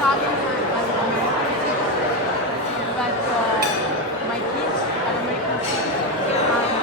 Italian or American citizen, but my kids are American citizens, and we can take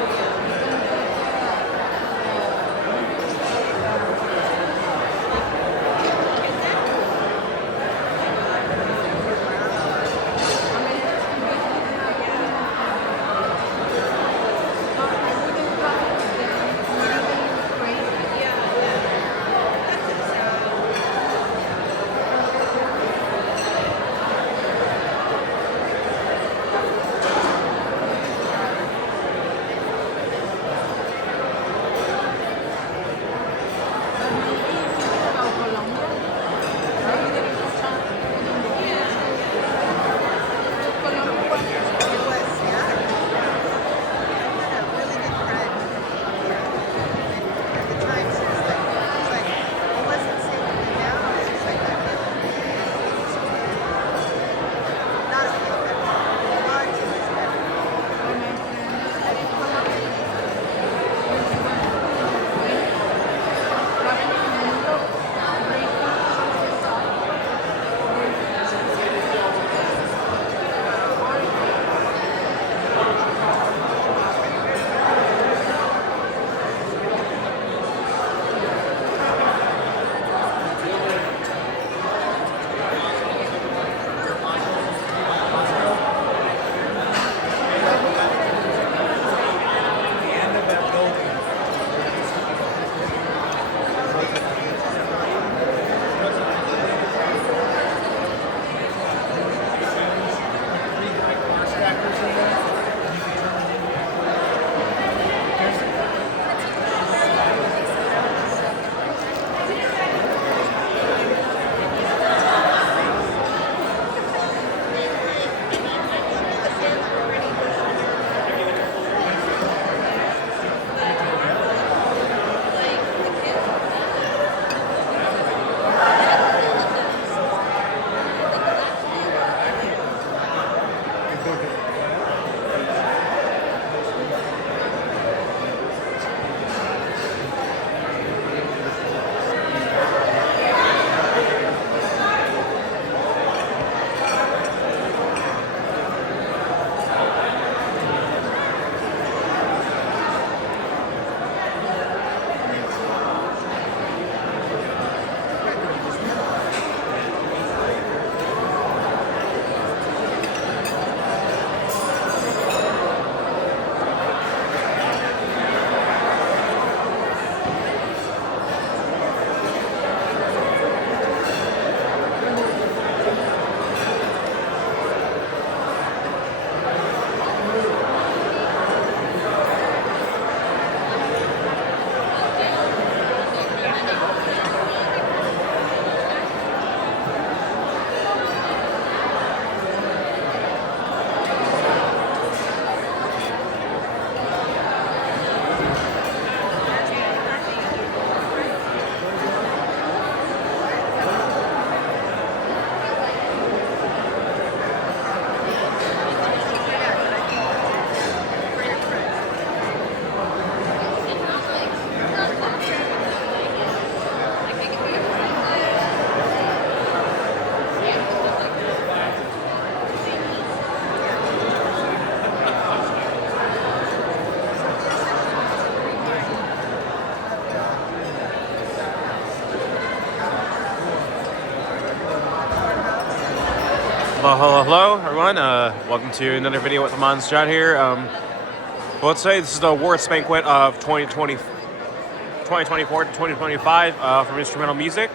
Hello, everyone. Welcome to another video with the Monstrat here. Well, let's say this is the awards banquet of 2024 to 2025 from instrumental music.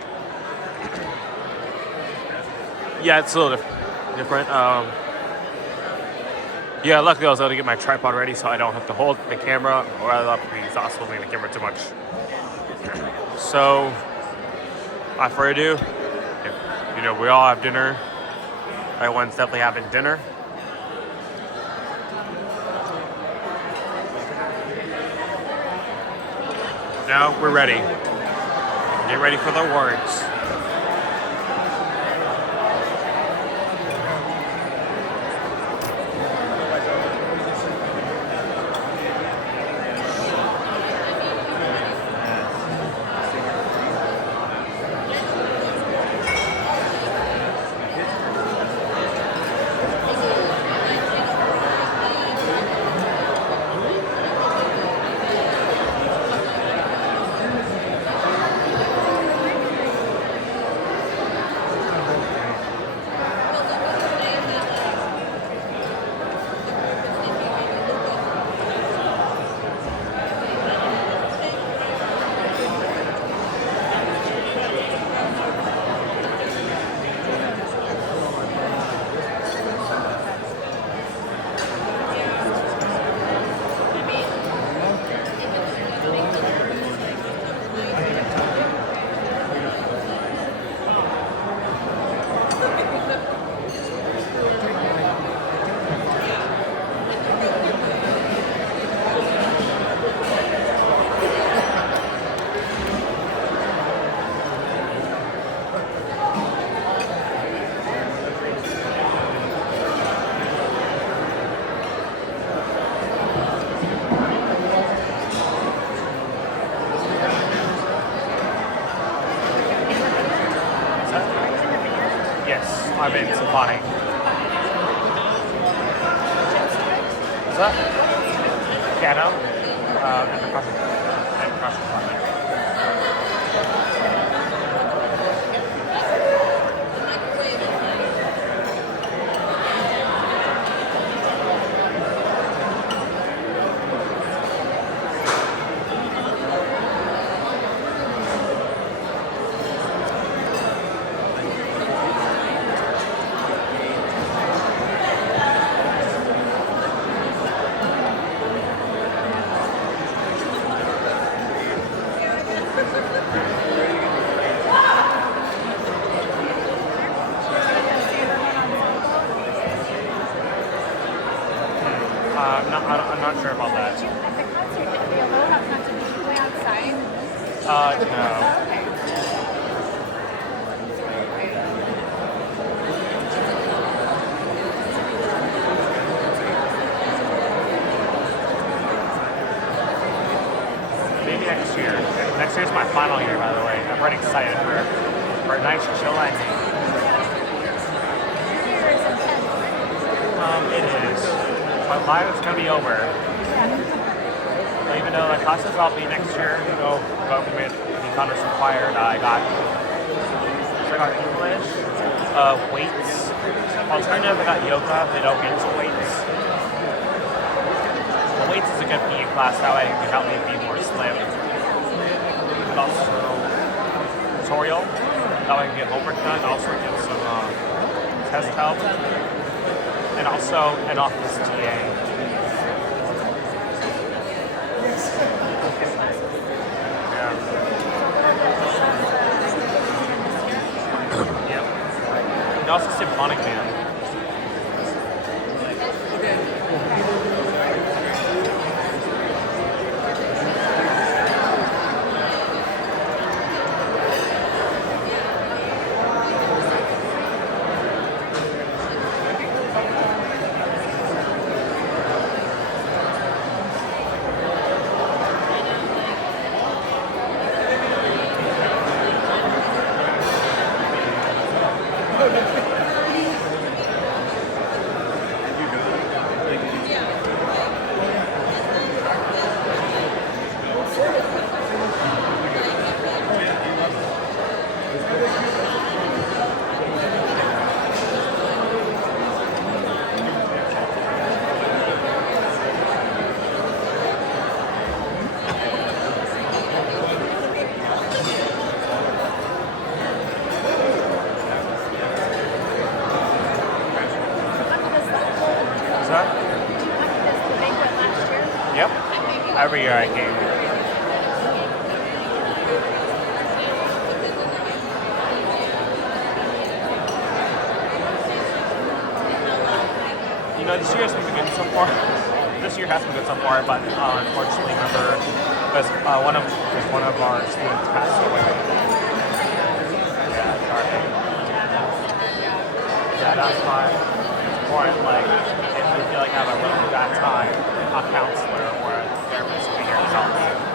Yeah, it's a little different. Yeah, luckily I was able to get my tripod ready so I don't have to hold the camera, or I'll be exhausted holding the camera too much. So, without further ado, we all have dinner. Everyone's definitely having dinner. Now we're ready. Get ready for the awards. I'm in symphonic. What's that? Piano. And percussion department. I'm not sure about that. At the concert, at the Aloha concert, did you play outside? No. Okay. Maybe next year. Next year's my final year, by the way. I'm pretty excited for a nice chill ending. It is. But mine is going to be over. Even though the classes I'll be next year, go commit the Thunder Choir. I got English, weights. Alternative, I got yoga. They don't get into weights. The weights is a good PE class. That way it can help me be more slim. And also tutorial. That way I can get homework done. Also get some test help. And also an office TA. Yep. And also symphonic band. Yep. Every year I came. You know, this year has been good so far. This year has been good so far, but unfortunately, remember, because one of our students passed away. Yeah, sorry. Yeah, that's why it's important. Like, if you feel like you have a really bad time, a counselor or a therapist will be here to help you.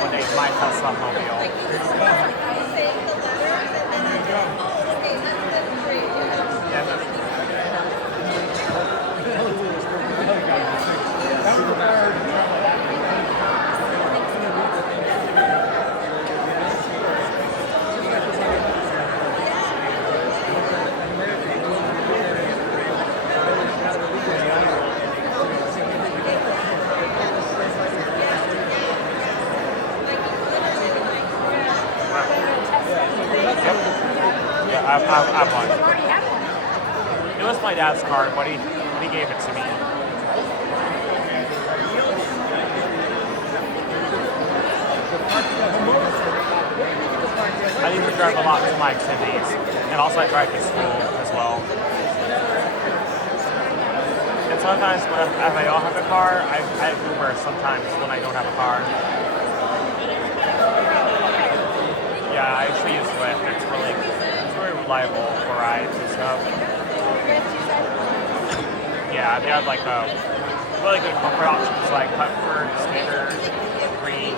one day my Tesla mobile. Yeah, I've won. It was my dad's card, but he gave it to me. I used to drive a lot to my activities, and also I drive to school as well. And sometimes when if I don't have a car, I Uber sometimes when I don't have a car. Yeah, I usually use Lyft. It's really reliable for rides and stuff. Yeah, they have like a really good comfort options like Comfort, Snicker, Green.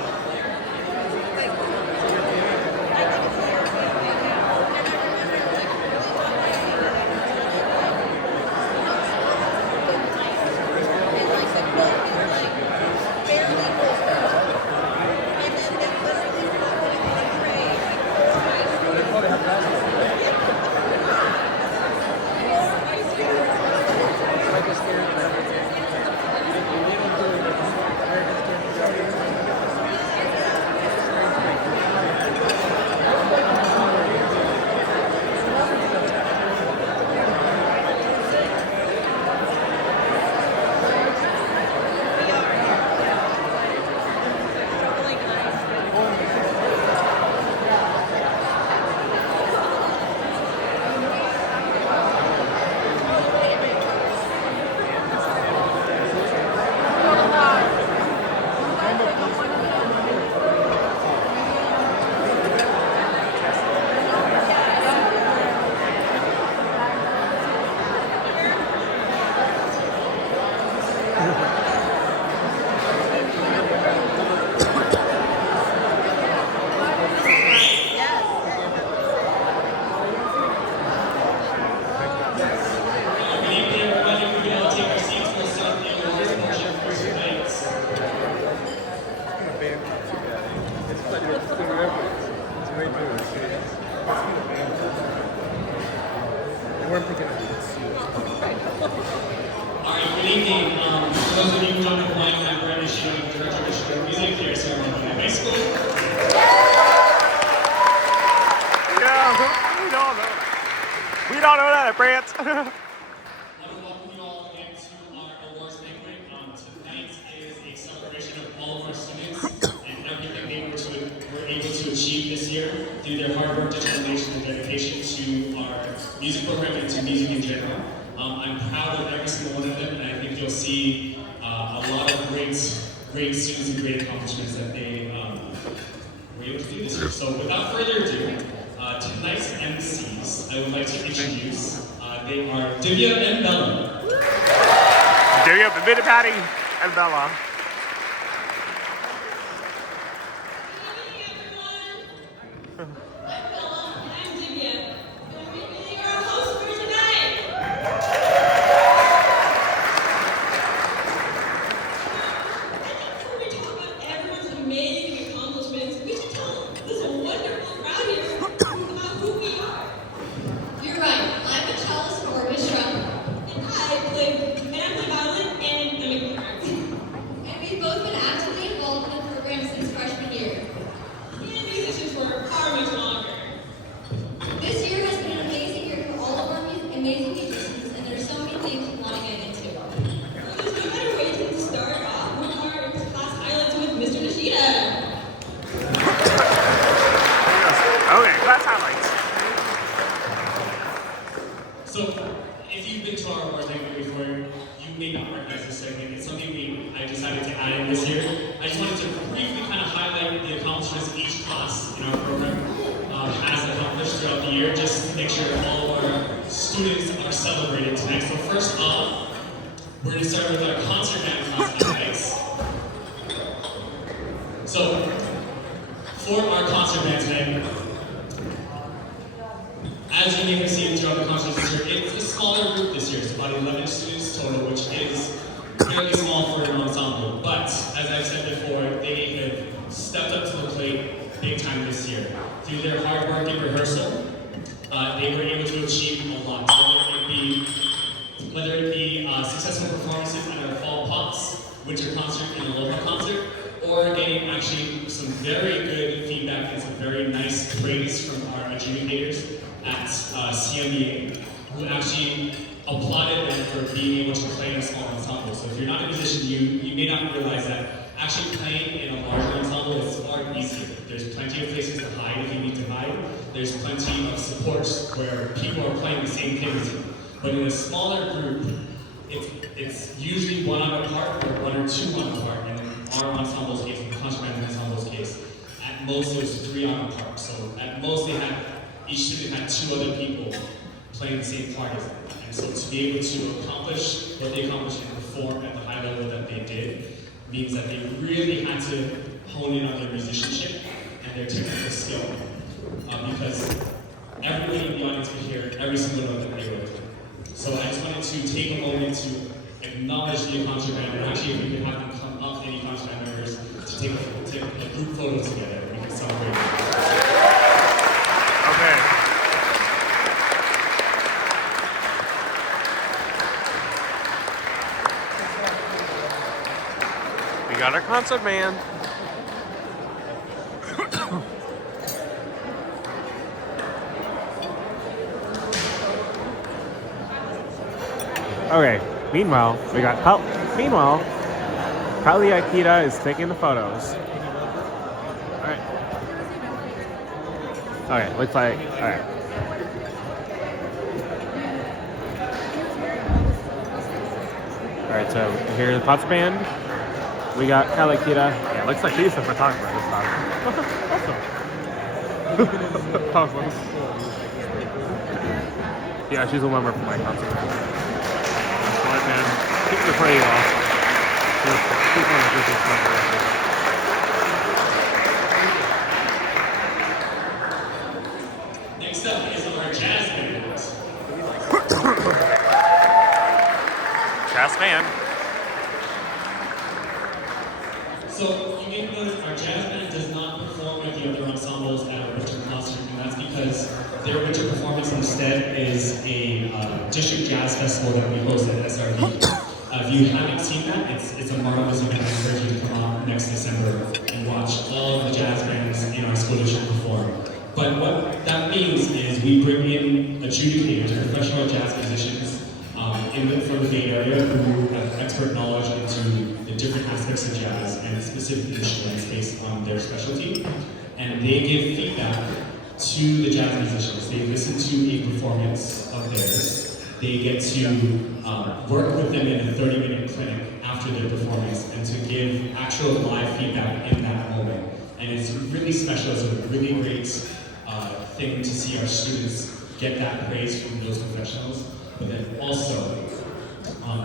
Good evening. For those of you who don't know who I am, I'm Brandon Sheehan, Director of Student Music here at SRVHS High School. Yeah, we don't know that. We don't know that at France. I want to welcome you all again to our awards banquet. Tonight is a celebration of all of our students and everything they were able to achieve this year through their hard work, determination, and dedication to our music program and to music in general. I'm proud of every single one of them, and I think you'll see a lot of great students and great accomplishments that they were able to do this year. So without further ado, tonight's MCs, I would like to introduce, they are Divya and Bella. Divya, Bit Patty, and Bella. So, if you've been to our awards banquet before, you may not recognize this segment. It's something I decided to add in this year. I just wanted to briefly kind of highlight the accomplishments each class in our program has accomplished throughout the year, just to make sure all of our students are celebrated tonight. So first off, we're going to start with our concert band class tonight. So, for our concert band tonight, as you may have seen throughout the concert this year, it's a smaller group this year. It's about 11 students total, which is fairly small for an ensemble. But, as I've said before, they have stepped up to the plate big time this year. Through their hard work and rehearsal, they were able to achieve a lot. Whether it be successful performances at our fall pops, winter concert, and aloha concert, or getting actually some very good feedback and some very nice praise from our adjudicators at CMEA, who actually applauded them for being able to play in a small ensemble. So if you're not a musician, you may not realize that actually playing in a larger ensemble is far easier. There's plenty of places to hide if you need to hide. There's plenty of supports where people are playing the same thing as you. But in a smaller group, it's usually one on a part or one or two on a part. And in our ensemble's case, in the concert band ensemble's case, at most there's 3 on a part. So at most each student had 2 other people playing the same part as them. And so to be able to accomplish what they accomplished and perform at the high level that they did means that they really had to hone in on their musicianship and their technical skill. Because everybody in the audience could hear every single note that they wrote. So I just wanted to take a moment to acknowledge the concert band, and actually if we could have them come up, any concert band members, to take a group photo together. We can celebrate. Okay. We got our concert band. Okay, meanwhile, Kylie Akita is taking the photos. Alright. Okay, looks like, alright. Alright, so here's the concert band. We got Kylie Akita. Yeah, looks like she's the photographer this time. Awesome. Yeah, she's a member for my concert band. Keep the party off. She's one of the business members. Next up is our jazz band. Jazz band. So you may notice our jazz band does not perform with the other ensembles at our winter concert, and that's because their winter performance instead is a district jazz festival that we host at SRV. If you haven't seen that, it's a marvelous event. I encourage you to come out next December and watch all of the jazz bands in our school district perform. But what that means is we bring in adjudicators, professional jazz musicians from the Bay Area who have expert knowledge into the different aspects of jazz and specific instruments based on their specialty. And they give feedback to the jazz musicians. They listen to a performance of theirs. They get to work with them in a 30-minute clinic after their performance and to give actual live feedback in that moment. And it's really special. It's a really great thing to see our students get that praise from those professionals, but then also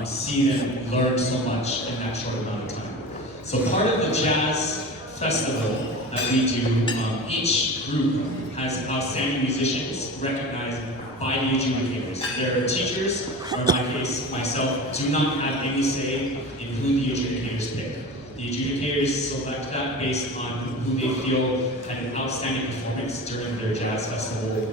see them learn so much in that short amount of time. So part of the jazz festival that we do, each group has outstanding musicians recognized by the adjudicators. Their teachers, or in my case, myself, do not have any say in who the adjudicators pick. The adjudicators select that based on who they feel had an outstanding performance during their jazz festival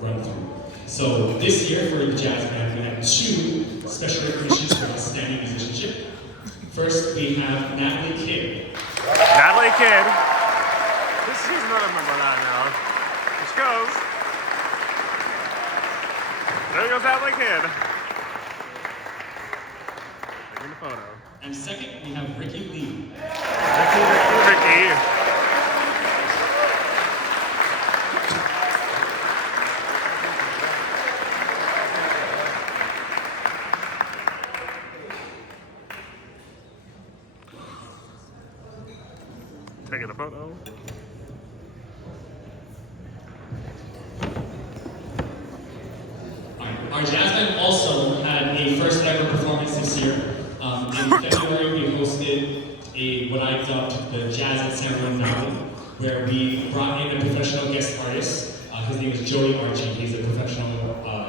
run-through. So this year for the jazz band, we had 2 special recognitions for outstanding musicianship. First, we have Natalie Kidd. Natalie Kidd. She's another member now. Here she goes. There goes Natalie Kidd. Taking the photo. And second, we have Ricky Lee. Ricky. Taking a photo. Our jazz band also had a first ever performance this year. In February, we hosted what I dubbed the Jazz at San Juan Valley. where we brought in a professional guest artist. His name is Joey Archie. He's a professional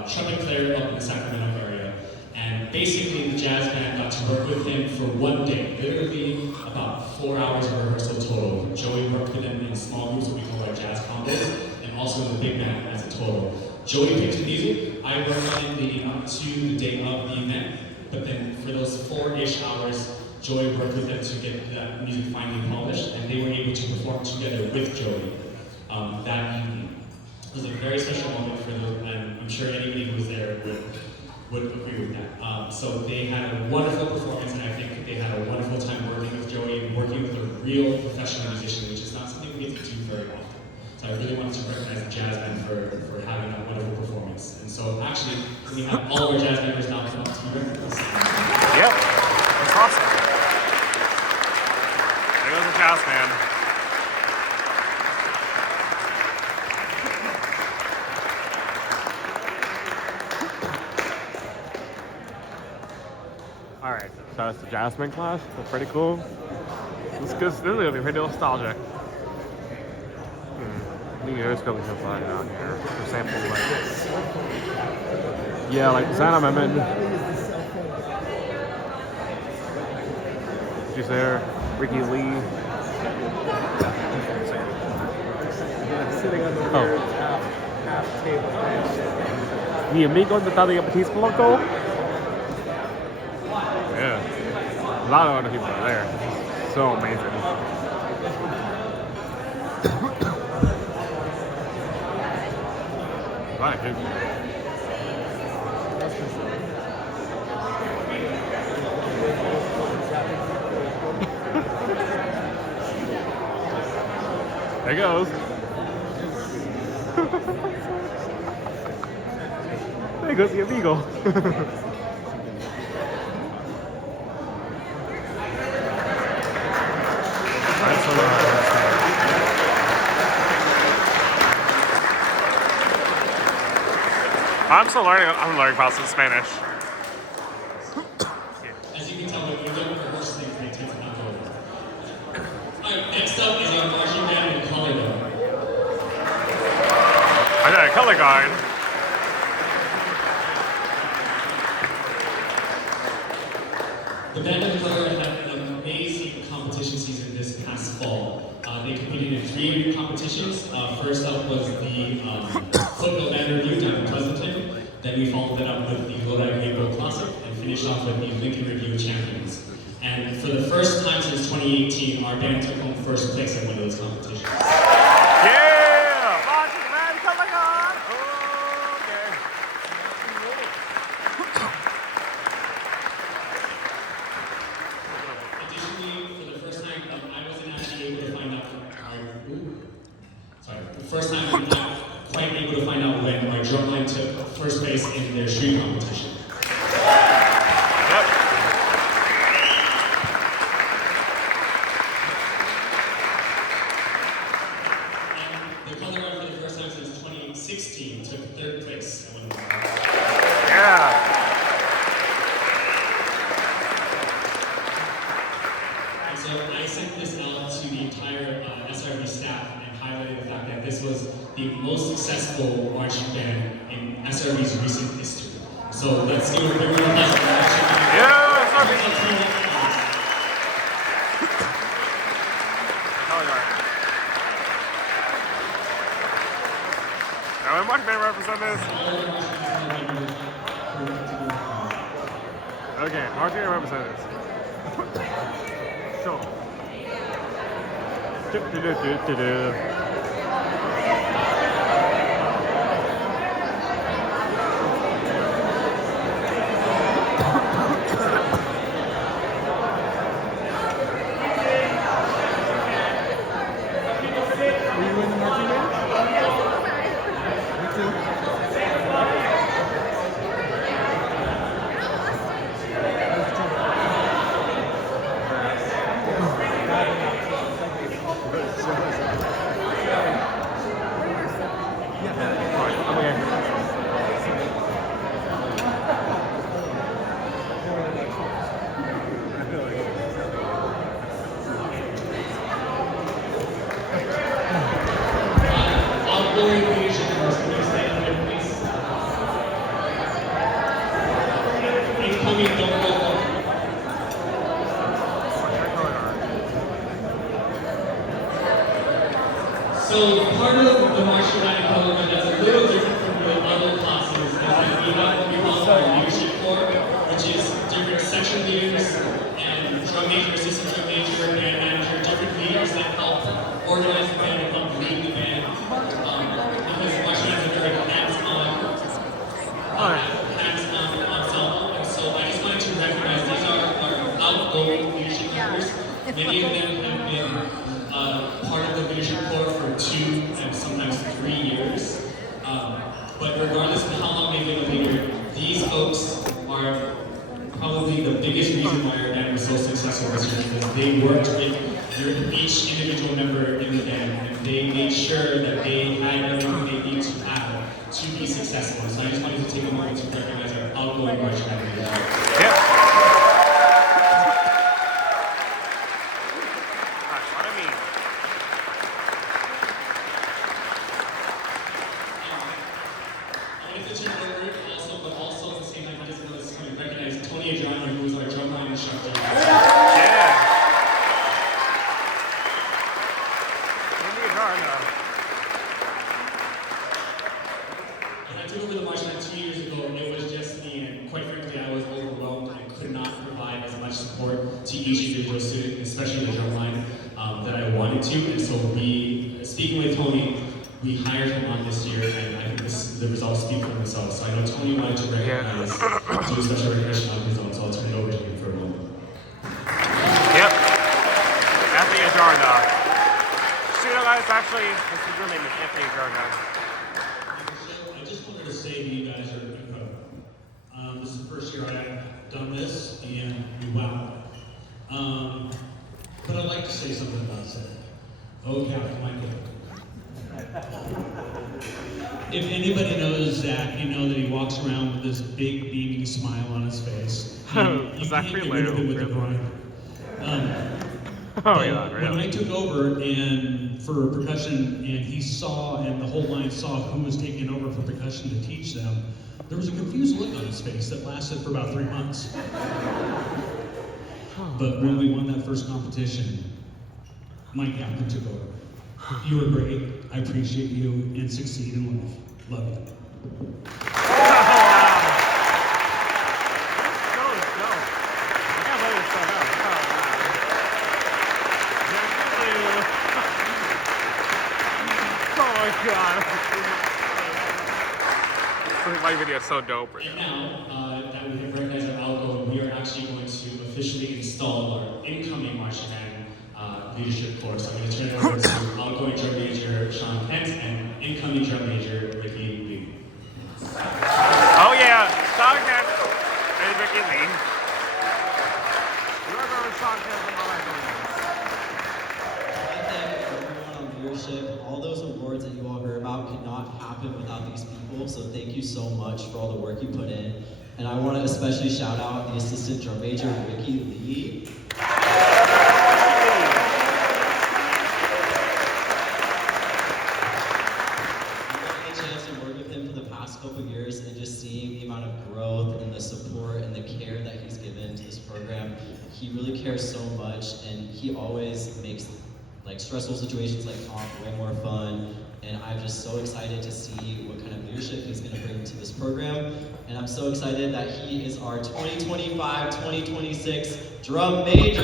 trumpet player up in the Sacramento area. And basically, the jazz band got to work with him for one day, literally about 4 hours of rehearsal total. Joey worked with him in small groups, what we call our jazz combos, and also in the big band as a total. Joey picked the music. I worked on it leading up to the day of the event. But then for those 4-ish hours, Joey worked with them to get that music finally polished, and they were able to perform together with Joey that evening. It was a very special moment for them, and I'm sure anybody who was there would agree with that. So they had a wonderful performance, and I think they had a wonderful time working with Joey and working with a real professional musician, which is not something we get to do very often. So I really wanted to recognize the jazz band for having that wonderful performance. And so actually, we have all our jazz members now come up to be recognized. Yep, that's awesome. There goes the jazz band. Alright, so that's the jazz band class. That's pretty cool. This is gonna be pretty nostalgic. New Year's probably some fun down here. For example, like Zana Mehmed. She's there. Ricky Lee. Sitting on the half table. Mi amigo de Taddy Batismo loco. Yeah. A lot of other people are there. So amazing. Right, dude. There goes. There goes the amigo. I'm still learning. I'm learning about some Spanish. As you can tell, when we don't rehearse things, they tend to not go over. Alright, next up is our marching band and color guard. I got a color guard. The band and color had an amazing competition season this past fall. They competed in 3 competitions. First up was the Football Band Review down in Pleasanton. Then we followed that up with the Lodi April Classic and finished off with the Lincoln Review Champions. And for the first time since 2018, our band took home first place in one of those competitions. Yeah! Marching band color guard. Okay. Additionally, for the first time, I wasn't actually able to find out the first time I'm not quite able to find out when our drumline took first place in their street competition. Yep. And the color guard for the first time since 2016 took 3rd place. Yeah. And so I sent this out to the entire SRV staff and highlighted the fact that this was the most successful marching band in SRV's recent history. So let's give a big round of applause for the marching band. Yeah, sorry. Color guard. Now, when marching band represent this? Okay, marching band represent this. Sure. Do-do-do-do-do. So part of the marching band program that's a little different from the other classes is that we have what we call our leadership corps, which is different section leaders and drum major, assistant drum major, band manager, different leaders that help organize the band and help lead the band. Because marching band is a very hands-on ensemble, and so I just wanted to recognize these are our outgoing leadership members. Many of them have been part of the leadership corps for 2 and sometimes 3 years. But regardless of how long they've been a leader, these folks are probably the biggest reason why our band was so successful this year, because they worked with each individual member in the band, and they made sure that they had everything they need to have to be successful. So I just wanted to take a moment to recognize our outgoing marching band leaders. Yep. To each individual student, especially the drum line, that I wanted to, and so speaking with Tony, we hired him on this year, and I think the results speak for themselves. So I know Tony wanted to recognize, do a special recognition on his own, so I'll turn it over to him for a moment. Yep. Anthony Ajarna. So you know guys, actually, his real name is Anthony Ajarna. I just wanted to say to you guys are incredible. This is the first year I've done this, and we wowed. But I'd like to say something about it. Oh, Captain Michael. If anybody knows Zach, you know that he walks around with this big beaming smile on his face. You Zach can't get rid of it with a grind. When I took over and for percussion, and he saw, and the whole line saw who was taking over for percussion to teach them, there was a confused look on his face that lasted for about 3 months. But when we won that first competition, my captain took over. You were great. I appreciate you, and succeed in life. Love you. Oh my god. My video is so dope right now. Now that we have recognized our outgoing, we are actually going to officially install our incoming marching band leadership course. So I'm going to turn it over to outgoing drum major Sean Kent and incoming drum major Ricky Lee. Oh yeah, Sean Kent and Ricky Lee. Whoever Sean Kent in my life. I thank everyone on leadership. All those awards that you all heard about could not happen without these people, so thank you so much for all the work you put in. And I want to especially shout out the assistant drum major, Ricky Lee. Couple years, and just seeing the amount of growth and the support and the care that he's given to this program. He really cares so much, and he always makes like stressful situations like comp way more fun. And I'm just so excited to see what kind of leadership he's going to bring to this program. And I'm so excited that he is our 2025-2026 drum major.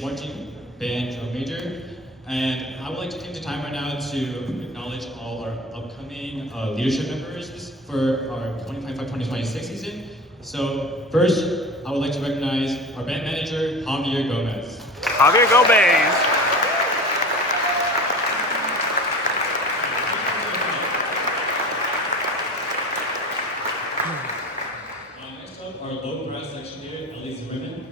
Marching band drum major, and I would like to take the time right now to acknowledge all our upcoming leadership members for our 2025-2026 season. So first, I would like to recognize our band manager, Javier Gomez. Javier Gomez. Next up, our low brass section leader, Ellie Zimmerman.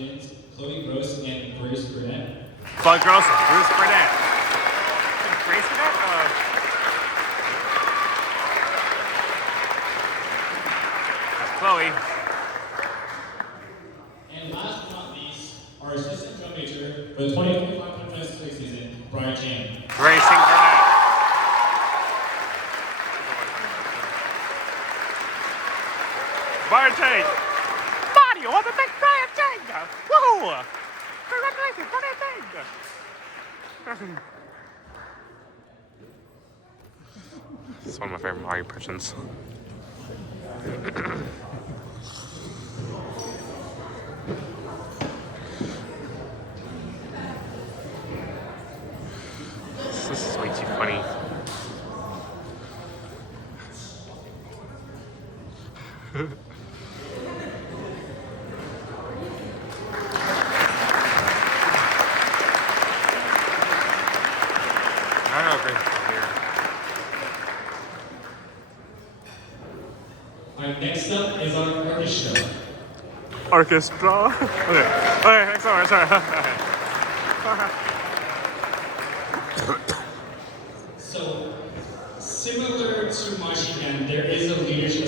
Martins, Chloe Gross, and Bruce Burnett. Bud Gross and Bruce Burnett. Grace Burnett? That's Chloe. And last but not least, our assistant drum major for the 2025-2026 season, Brian James. Racing Burnett. Brian James. Mario on the big Brian James. Woohoo! Congratulations, Brian James. It's one of my favorite Mario impressions. This is way too funny. I don't know if it's here. Alright, next up is our orchestra. Orchestra. Okay, sorry. So, similar to marching band, there is a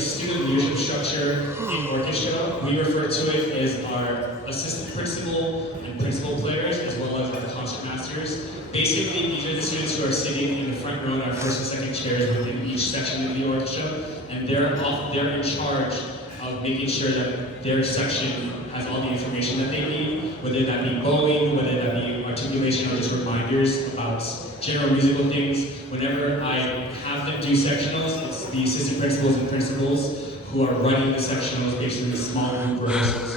student leadership structure in orchestra. We refer to it as our assistant principal and principal players, as well as our concert masters. Basically, these are the students who are sitting in the front row in our first and second chairs within each section of the orchestra, and they're in charge of making sure that their section has all the information that they need, whether that be bowing, whether that be articulation, or just reminders about general musical things. Whenever I have them do sectionals, it's the assistant principals and principals who are running the sectionals, basically the small group rehearsals.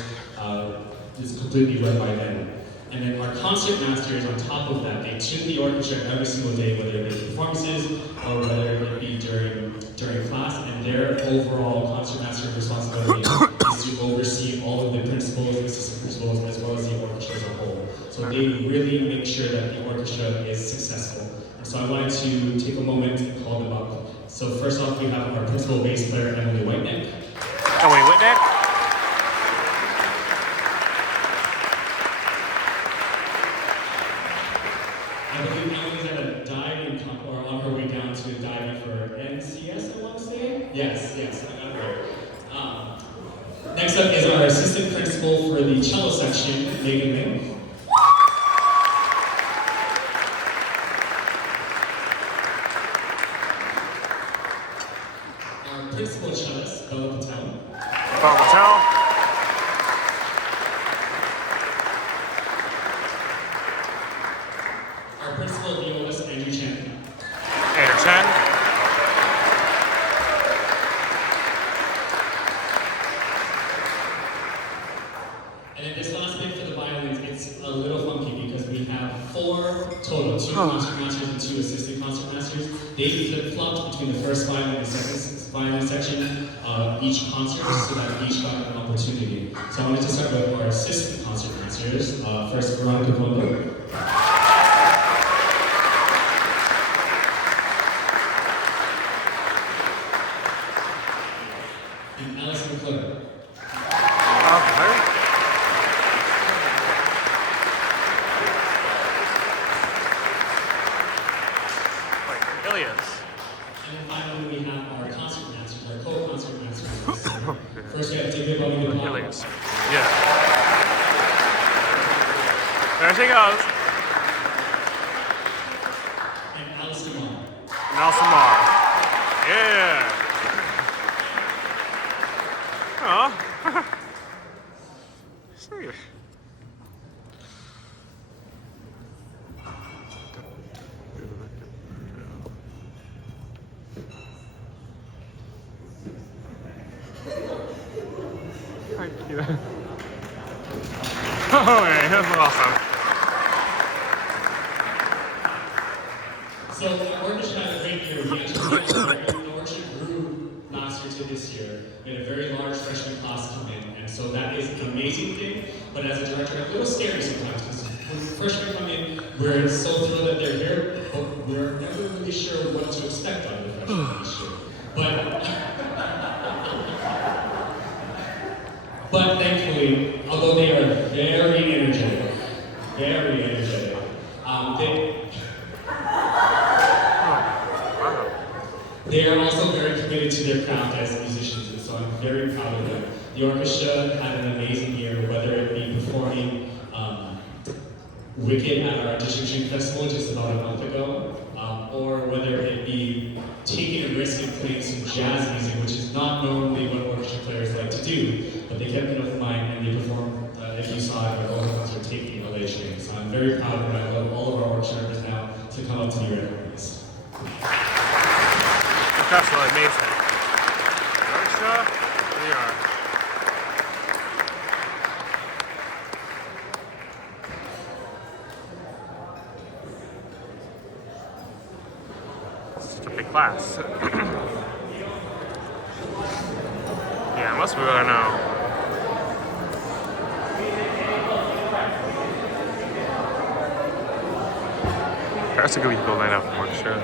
It's completely run by them. And then our concert masters, on top of that, they tune the orchestra every single day, whether it be performances or whether it be during class. And their overall concert master responsibility is to oversee all of the principals, assistant principals, as well as the orchestra as a whole. So they really make sure that the orchestra is successful. And so I wanted to take a moment and call them up. So first off, we have our principal bass player, Emily Whiteneck. Emily Whiteneck? I believe Emily's at a diving or on her way down to diving for NCS, I want to say? Yes, I got it right. Next up is our assistant principal for the cello section, Megan Ming. Our principal cellist, Bella Patel. Bella Patel. Our principal violist, Andrew Chen. Andrew Chen. And then this last bit for the violins, it's a little funky because we have 4 total, 2 concert masters and 2 assistant concert masters. They flip-flopped between the first violin and the second violin section of each concert so that each got an opportunity. So I wanted to start with our assistant concert masters. First, Veronica Kondo. And Alice McClure. Ilias. And then finally, we have our concert masters, our co-concert masters. First, we have David Bobby DePaul. Ilias. Yeah. There she goes. And Alice Lamar. Nelson Marr. Yeah. Oh. Sweet. Thank you. Oh man, that's awesome. So our orchestra had a great year. We actually the orchestra grew last year to this year. We had a very large freshman class come in, and so that is an amazing thing. But as a director, a little scary sometimes because when freshmen come in, we're so thrilled that they're here, but we're never really sure what to expect out of the freshmen this year. But thankfully, although they are very Very energetic. They are also very committed to their craft as musicians, and so I'm very proud of them. The orchestra had an amazing year, whether it be performing Wicked at our District Street Festival just about a month ago, or whether it be taking a risk and playing some jazz music, which is not normally what orchestra players like to do, but they kept an open mind and they performed, if you saw it, our local concert, Take the LA Train. So I'm very proud of them. I love all of our orchestra members now to come up to the recognize. That's really amazing. Orchestra, there you are. Such a big class. Yeah, unless we really know. There's a good people lined up for orchestra.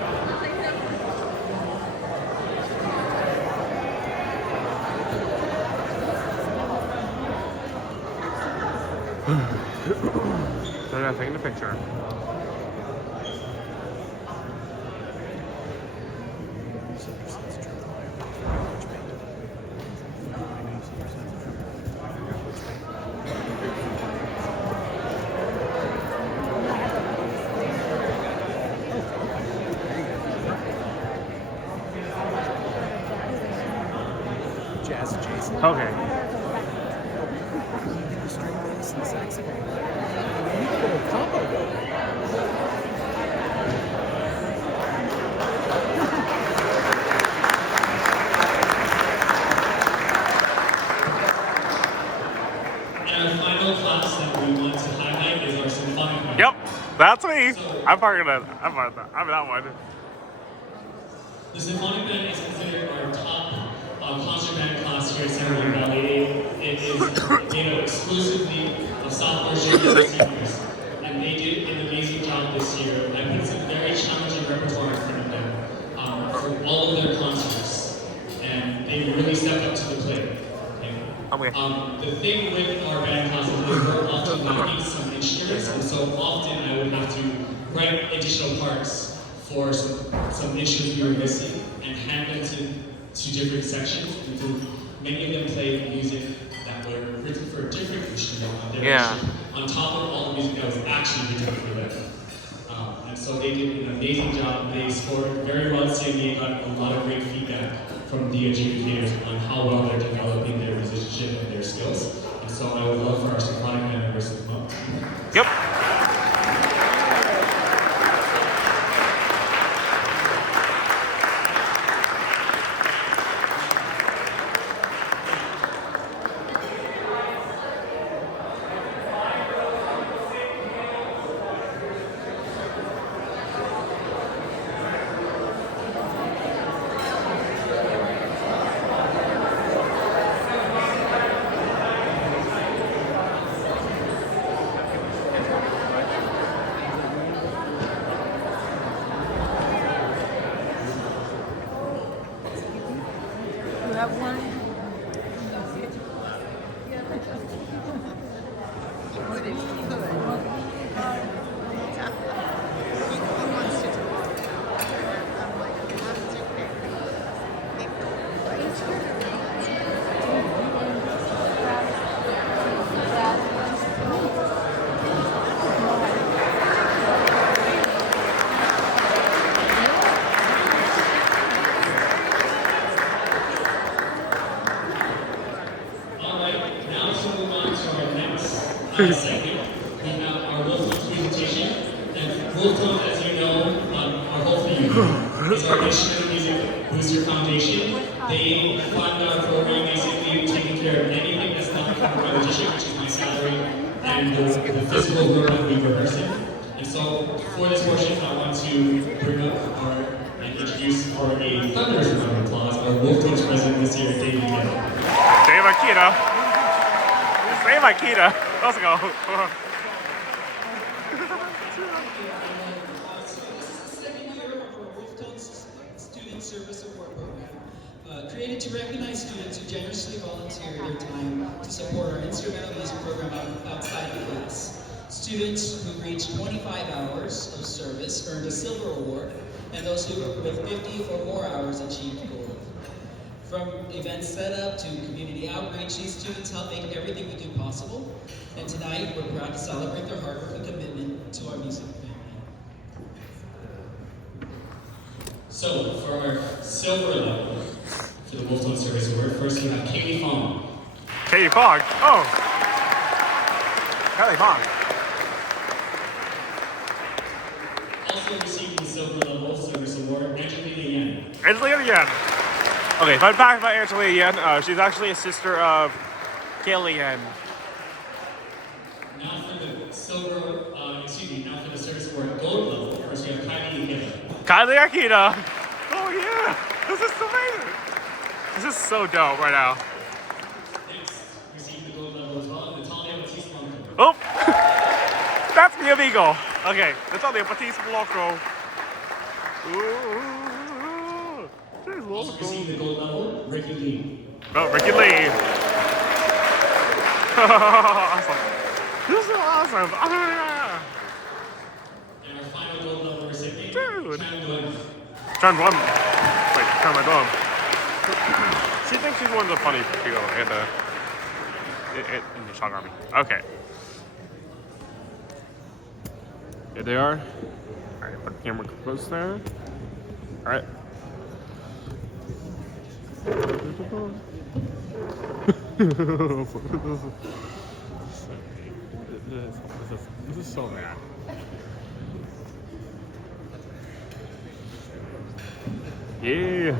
They're not taking the picture. Jazz adjacent. Okay. String bass and saxophone. You could have combo. And our final class that we want to highlight is our symphonic band. Yep, that's me. I'm part of that. I'm part of that. I'm that one. The symphonic band is considered our top concert band class here at San Juan Valley. It is made up exclusively of sophomores, juniors, and seniors, and they did an amazing job this year. I put some very challenging repertoire in front of them for all of their concerts, and they really stepped up to the plate. The thing with our band classes is we're often lacking some instruments, and so often I would have to write additional parts for some instruments we were missing and hand them to different sections. And many of them played music that were written for a different instrument on their instrument, on top of all the music that was actually written for them. And so they did an amazing job. They scored very well singing. They got a lot of great feedback from the adjudicators on how well they're developing their musicianship and their skills. And so I would love for our symphonic band members to come up. Yep. You have one? Segment. We have our Wolftones presentation. And Wolftones, as you know, are hopefully is our mission music booster foundation. They fund our program basically taking care of anything that's not covered by the district, which is my salary, and the physical work that we rehearse in. And so for this portion, I want to bring up and introduce for a thunderous round of applause our Wolftones president this year, David Akita. Dave Akita. Dave Akita. Let's go. So this is the second year of our Wolftones Student Service Award Program, created to recognize students who generously volunteer their time to support our instrumental music program outside of class. Students who reached 25 hours of service earned a silver award, and those who with 50 or more hours achieved gold. From event setup to community outreach, these students help make everything we do possible. And tonight, we're proud to celebrate their hard work and commitment to our music family. So, for our silver level for the Wolf Tone Service Award, first we have Katie Fong. Katie Fogg. Oh. Kelly Fogg. Also receiving the silver level service award, Angelina Yen. Angelina Yen. Okay, fun fact about Angelina Yen. She's actually a sister of Kaylee Yen. Now for the silver, now for the service award gold level, first we have Kylie Akita. Kylie Akita. Oh yeah. This is amazing. This is so dope right now. Next, receiving the gold level as well, Natalia Batista Blanco. Oh. That's mi amigo. Okay, Natalia Batista Blanco. Ooh. She's Also receiving the gold level, Ricky Lee. Oh, Ricky Lee. Awesome. This is awesome. Ah. And our final gold level recipient, Dude. Chan Nguyen. Chan Nguyen. Wait, Chan Nguyen. She thinks she's one of the funny people in the Shang Army. Okay. Here they are. Alright, put the camera close there. Alright. This is so bad. Yeah.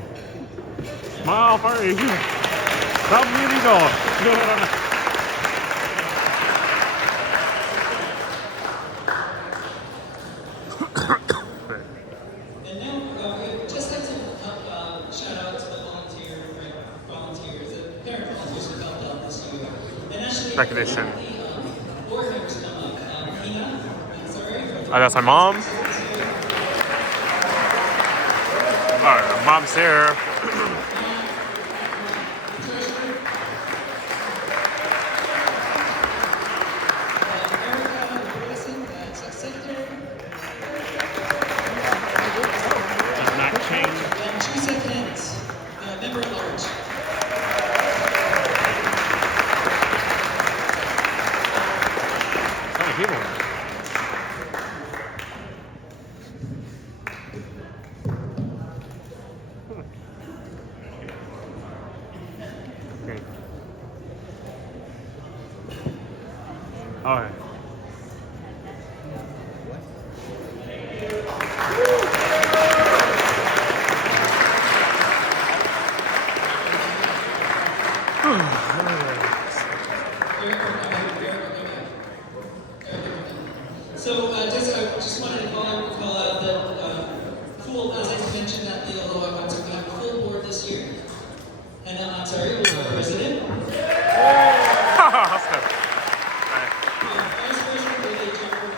Smile party. Stop really go. And now, we'd just like to shout out to the volunteers, the parent volunteers who helped out this year. And actually, Recognition. the board members come up. Hina, sorry. Oh, that's my mom. Alright, mom's here. Does not change. And Teresa Pence, member at large. So many people. Okay. Oh, yeah. So I just wanted to call out that full, as I mentioned at the Aloha concert, we have a full board this year. And I'm sorry, we have a president. That's good. Alright. Vice president with a general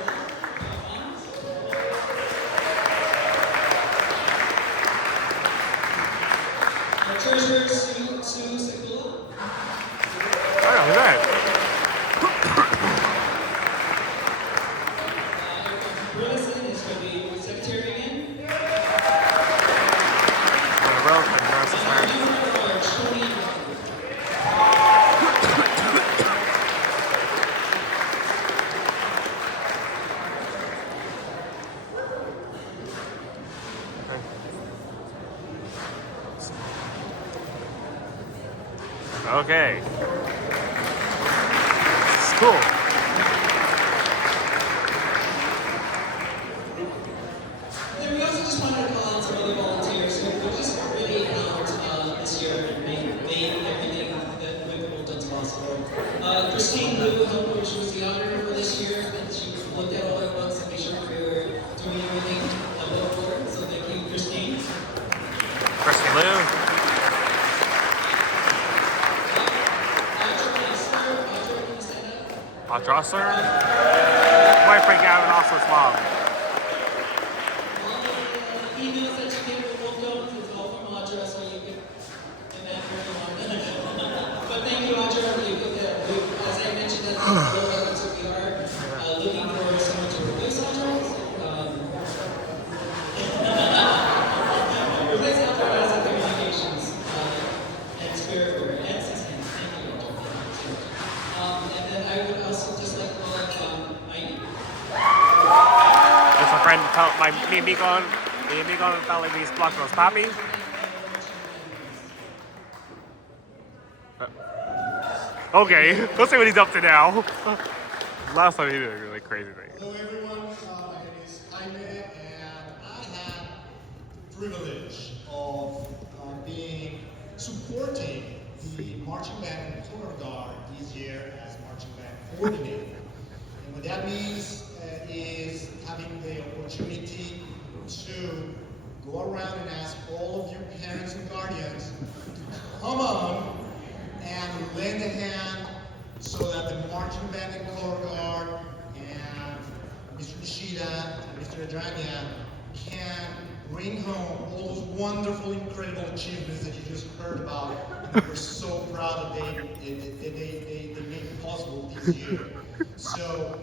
treasurer Sue Sekula. Oh, yeah, look at that. Brilison is going to be secretary again. On the road, and the rest is there. Okay. It's cool. Then we also just wanted to call out some other volunteers who just really helped this year and made everything that Banquet does possible. Christine Liu helped, which was the auditor for this year, and she looked at all our books and made sure we were doing everything above board. So thank you, Christine. Christy Lou. Drosser. My friend Gavin also is mom. Emails that you get from Wolf is all from Audra, so you can demand for everyone. But thank you, Audra. As I mentioned at the concert, we are looking for friend, me and Miko felt like we blocked those Poppy. Okay, let's see what he's up to now. Last time he did a really crazy thing. Hello everyone, my name is Jaime, and I had the privilege of supporting the marching band and color guard this year as marching band coordinator. And what that means is having the opportunity to go around and ask all of your parents and guardians to come on and lend a hand so that the marching band and color guard and Mr. Nishida and Mr. Adrania can bring home all those wonderful, incredible achievements that you just heard about. And we're so proud that they made it possible this year. So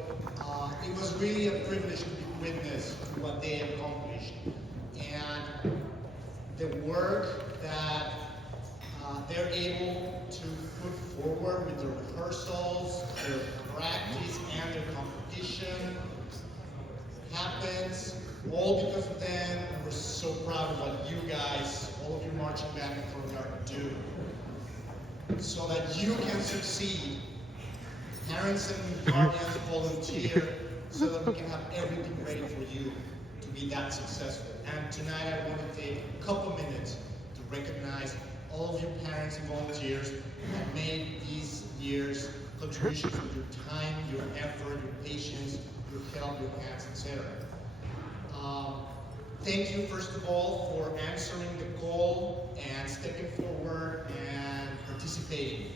it was really a privilege to be witness to what they accomplished. And the work that they're able to put forward with their rehearsals, their practice, and their competition happens all because of them. And we're so proud of what you guys, all of your marching band and color guard do, so that you can succeed. Parents and guardians volunteer so that we can have everything ready for you to be that successful. And tonight I want to take a couple minutes to recognize all of your parents and volunteers that made these years contributions with your time, your effort, your patience, your help, your hands, etc. Thank you, first of all, for answering the call and stepping forward and participating.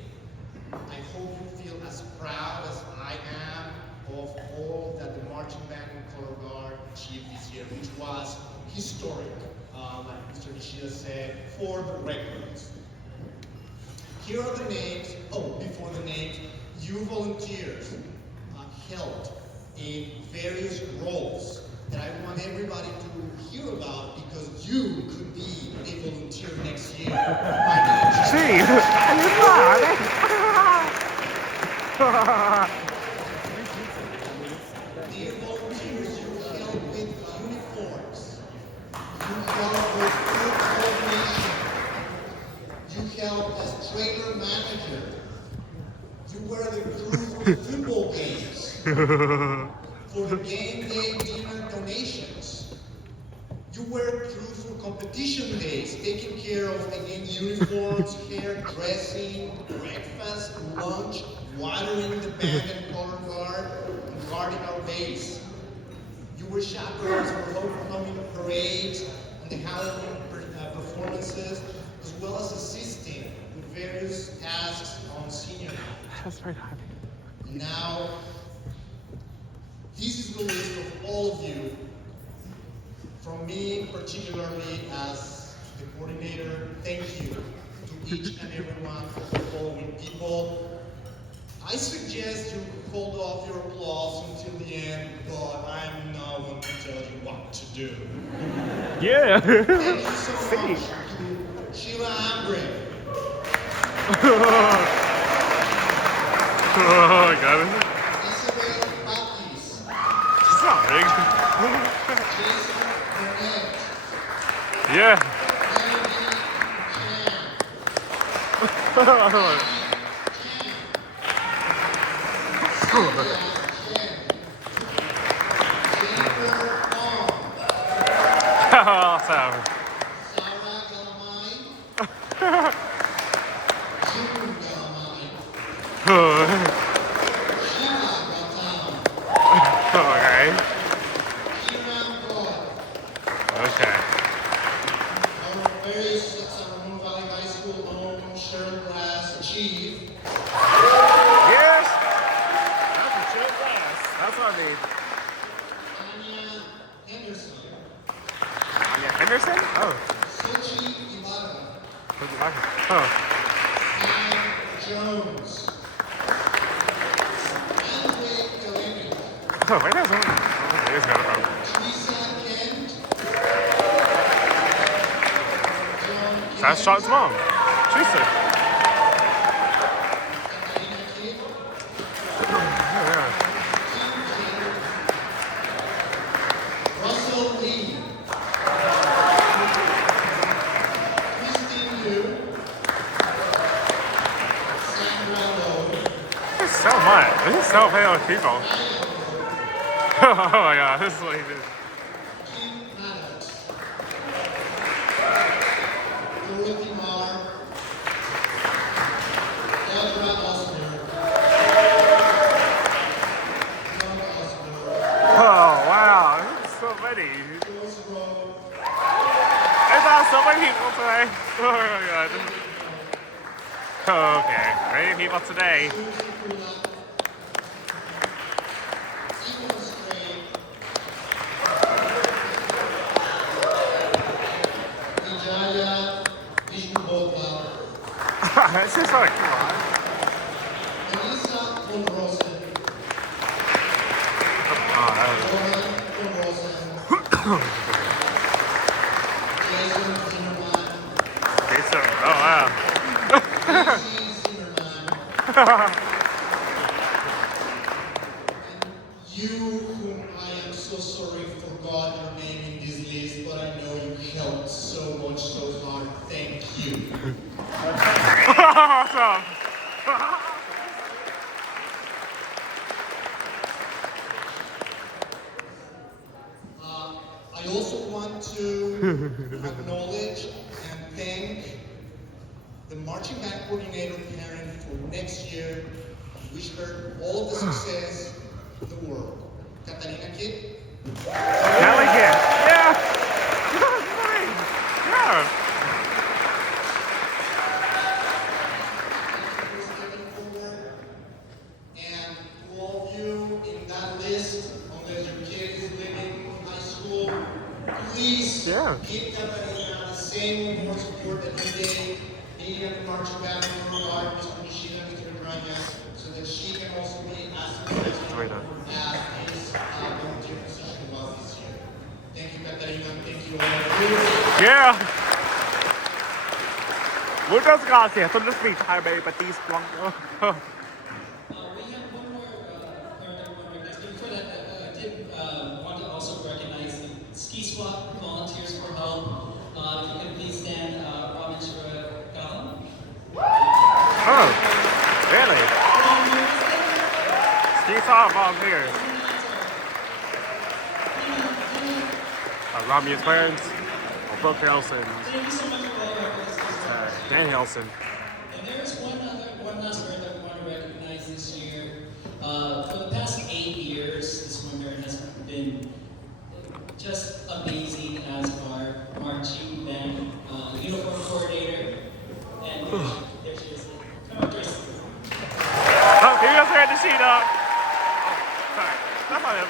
I hope you feel as proud as I am of all that the marching band and color guard achieved this year, which was historic, like Mr. Nishida said, for the records. Here are the names. Before the names, you volunteers helped in various roles that I want everybody to hear about, because you could be a volunteer next year. Dear volunteers, you help with uniforms. You help with food coordination. You help as trailer manager. You were the crew for the football games. For the game day dinner donations. You were crew for competition days, taking care of, again, uniforms, hair, dressing, breakfast, lunch, watering the band and color guard, and guarding our base. You were chaperones for homecoming parades and the Halloween performances, as well as assisting with various tasks on senior night. That's right. Now, this is the list of all of you. From me, particularly as the coordinator, thank you to each and every one of the following people. I suggest you hold off your applause until the end, but I'm not one to tell you what to do. Yeah. Thank you so much to Sheila Ambrick. Oh my god. Isabel Batis. It's not big. Jason Burnett. Yeah. Melody Chan. Awesome. Sarah Galamay. June Galamay. Sheila Gatam. Okay. Kiran God. Okay. Our very Sacramento Valley High School own Cheryl Glass Chief. Yes. That's a shit glass. That's what I mean. Anya Henderson. Anya Henderson? Oh. Sochi Ibarra. Oh. Sam Jones. Andre Galemi. Oh, wait, that's one. Oh, it is kind of Teresa Kent. John Kent. That's Sean's mom. Teresa. Catalina Kidd. Oh, yeah. Tim King. Russell so pale with people. Oh my god, this is what he did. Kim Maddox, Dorothy Marr, Audra Osmer, John Osmer, Oh wow, there's so many. Rose Rowe, There's so many people today. Oh my god. Okay, many people today. Susan Kuna, Ethan Stray, Vijaya Vishnu Bhopal, This is like, come on. Elisa von Rosen, Oh, that was... Roman von Rosen, Jason Zimmerman, Okay, so, oh wow. Casey Zimmerman, you whom I am so sorry forgot your name in this list, but I know you helped so much so far. Thank you. Awesome. I also want to acknowledge and thank the marching band coordinator Karen for next year. Wish her all the success in the world. Katarina Kidd. Kelly kid. Yeah. Yeah. And to all of you in that list, unless your kid is living in high school, please Yeah. give Katarina the same award support that you did being at the marching band for her art, Mr. Nishida, Mr. Grañas, so that she can also be as successful Right on. as his volunteer position was this year. Thank you, Katarina. Thank you all. Yeah. Muchas gracias. Son los mis Jaime Batiste Blanco. We have one more part that we want to recognize. But before that, I did want to also recognize the Ski Swap volunteers for help. If you could please stand, Robin Shura. Oh, really? Ski Swap volunteers. Ramia's parents, Brooke Nelson, Thank you so much for all your efforts. Dan Helson. And there's one last bird that we want to recognize this year. For the past 8 years, this winter has been just amazing as our marching band uniform coordinator. And there she is. Come on, Grace. Oh, he was ready to see dog. Oh, sorry. That's not him.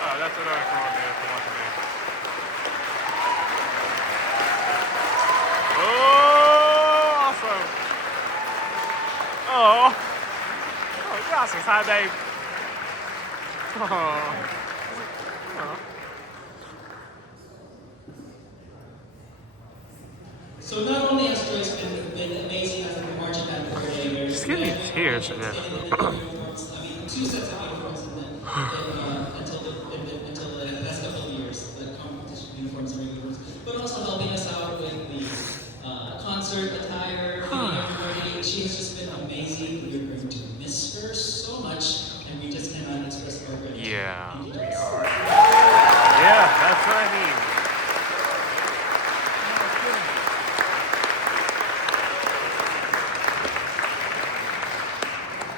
Oh, that's another coordinator for watching me. Oh, awesome. Oh. Oh, gracias. Hi, babe. Oh. Oh. So not only has Joyce been amazing as a marching band coordinator, Just give me tears again. uniforms, I mean, 2 sets of uniforms until the past couple of years, the competition uniforms and regular uniforms, but also helping us out with the concert attire, feeding everybody. She has just been amazing. We're going to miss her so much, and we just cannot express our gratitude. Yeah, Thank you, we Joyce. are. Yeah, that's what I mean.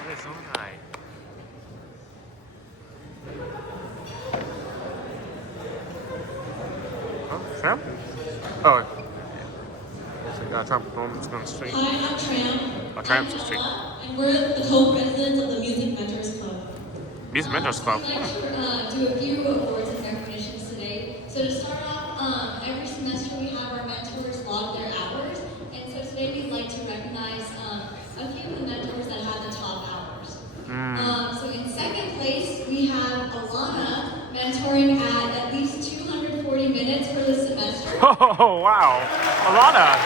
That is so nice. Oh, Trump? Oh, yeah. Looks like Trump performance on the street. Hi, I'm Tram. Oh, Tramp's the street. And we're the co-presidents of the Music Mentors Club. Music Mentors Club. We'd like to do a few awards and recognitions today. So to start off, every semester we have our mentors log their hours. And so today we'd like to recognize a few of the mentors that had the top hours. So in second place, we have Alana mentoring at least 240 minutes for the semester. Oh, wow. Alana.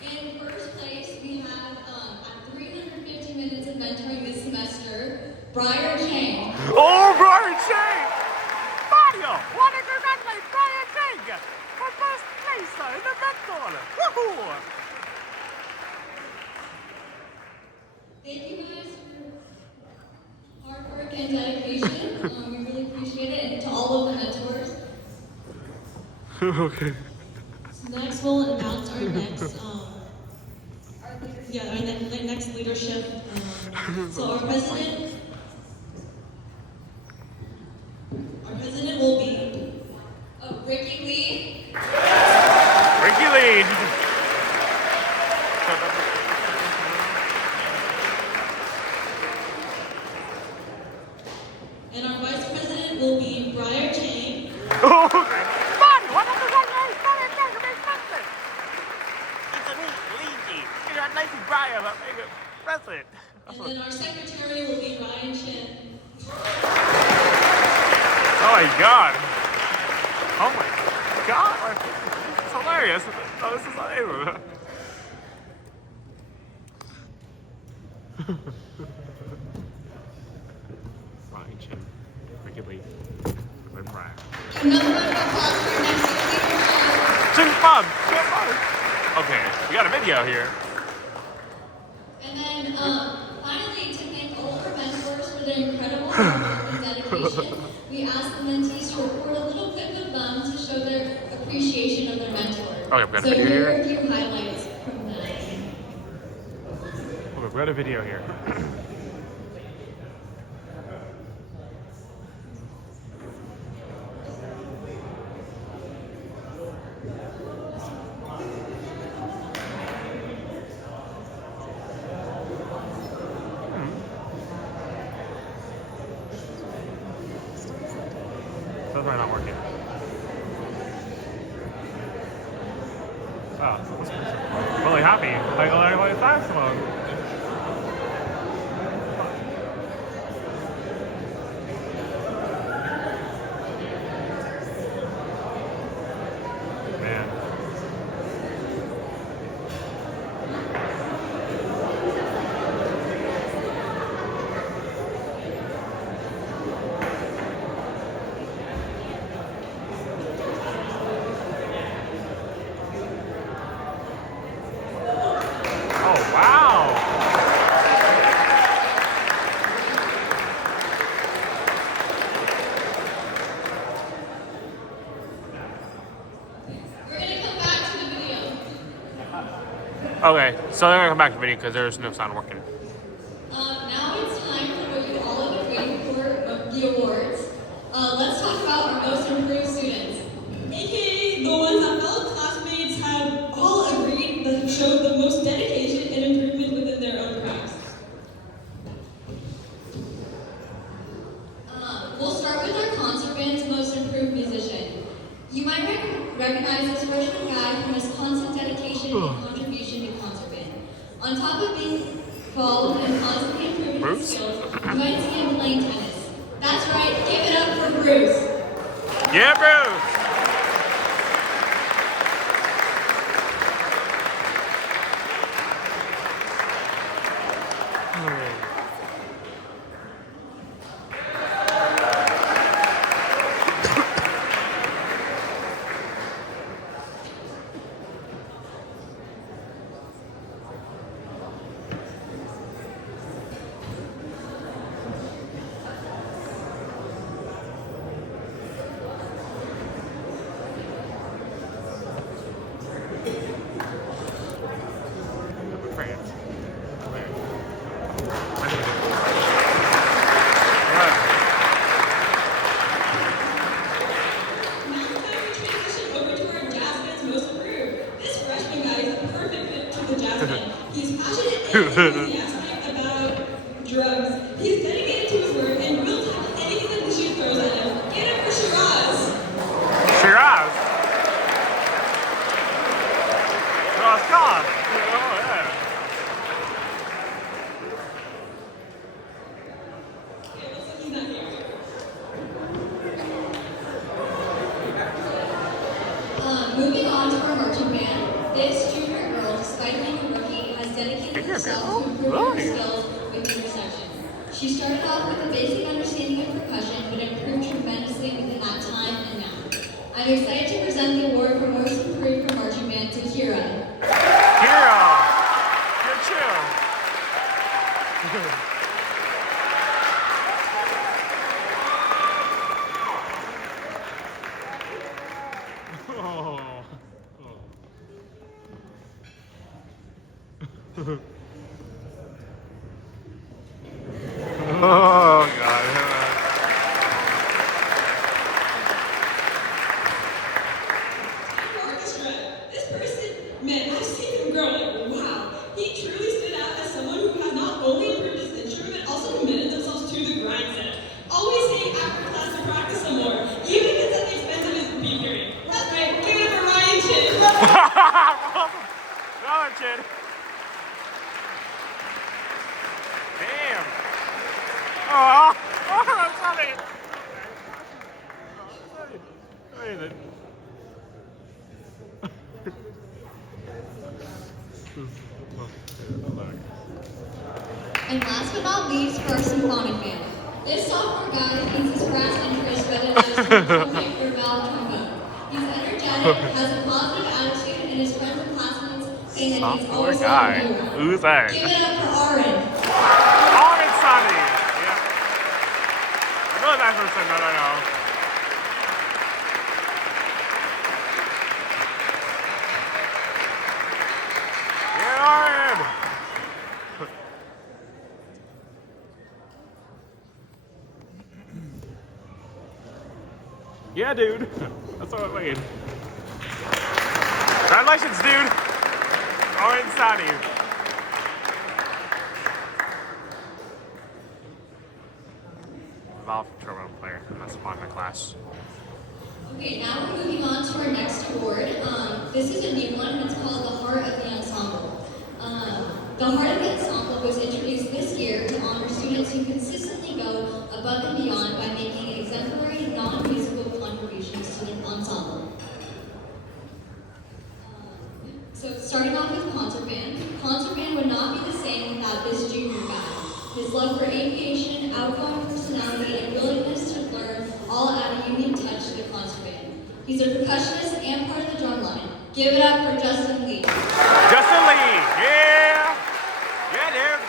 In first place, we have at 350 minutes of mentoring this semester, Briar Chang. Oh, Brian Chang! Mario, want to congratulate Brian Chang for first place in the mentor. Okay. So next we'll announce our next, our next leadership. So our president will be Ricky Lee. Ricky Lee. and our vice president will be Briar Chang. Oh, Bonnie, what is that name? It's a Lee. It's a nice Brian, but make it president. And then our secretary will be Ryan Chen. Oh my god. Oh my god. It's hilarious. Oh, this is amazing. Ryan Chin. Ricky Lee. And Brian. Another round of applause for our next leadership. Chin Bob. Okay, we got a video here. And then finally, to thank all of our mentors for their incredible hard work and dedication, we asked the mentees to record a little clip of them to show their appreciation of their mentor. Okay, we've got a So video here here. are a few highlights from that. Okay, we've got a video here. That's why not working. Oh, really happy. Like saxophone. Man. Oh, wow. We're going to come back to the video. Okay, so they're gonna come back to the video because there's no sound working. Now it's time for what you all have been waiting for, the awards. Let's talk about our most improved students. AKA the ones that fellow classmates have all agreed that showed the most dedication and improvement within their own crafts. We'll start with our concert band's most improved musician. You might recognize this freshman guy from his constant dedication and contribution to concert band. On top of being involved and constantly improving his Bruce? skills, you might see him playing tennis. That's right, give it up for Bruce. Yeah, Bruce! Now it's time to transition over to our jazz band's most improved. This freshman guy is a perfect fit to the jazz band. He's passionate and enthusiastic about drugs. He's dedicated to his work and will tackle anything that the shoe throws at him. Get it for Shiraz! Shiraz! Oh, it's gone! Oh, yeah. Okay, looks like he's not here. Moving on to our marching band, this junior girl, despite being a rookie, has dedicated herself to improving her skills within her section. She started off with a basic understanding of percussion, but improved tremendously within that time and now. I'm excited to present the award for most improved for marching band to Kira. Hero! Good chill! Oh. Oh God. Orchestra. This person, man, I've seen him grow. Like, wow. He truly stood out as someone who has not only improved his instrument, but also committed themselves to the grind set. Always saying after class to practice some more, even if it's at the expense of his beat hearing. That's right. Give it up for Ryan Chin. Another kid. Damn. Oh, I'm sorry. And last but not least, for our symphonic band. This sophomore guy thinks his brass interest rather than his trumpet or valve trombone. He's energetic, has a positive attitude, and his friends and classmates say that he's Sophomore always guy. on the move. Who's that? Give it up for Aaron. Orange Sunny. Yeah. I know that person. No. Yeah, Orange. Yeah, dude. That's what I mean. Congratulations, dude. Orange Sunny. Valve trombone player. That's fun in the class. Okay, now we're moving on to our next award. This is a new one, and it's called the Heart of the Ensemble. The Heart of the Ensemble was introduced this year to honor students who consistently go above and beyond by making exemplary non-musical contributions to the ensemble. So starting off with concert band. Concert band would not be the same without this junior guy. His love for aviation, outgoing personality, and willingness to learn all add a unique touch to the concert band. He's a percussionist and part of the drum line. Give it up for Justin Lee. Justin Lee, yeah! Yeah, dude.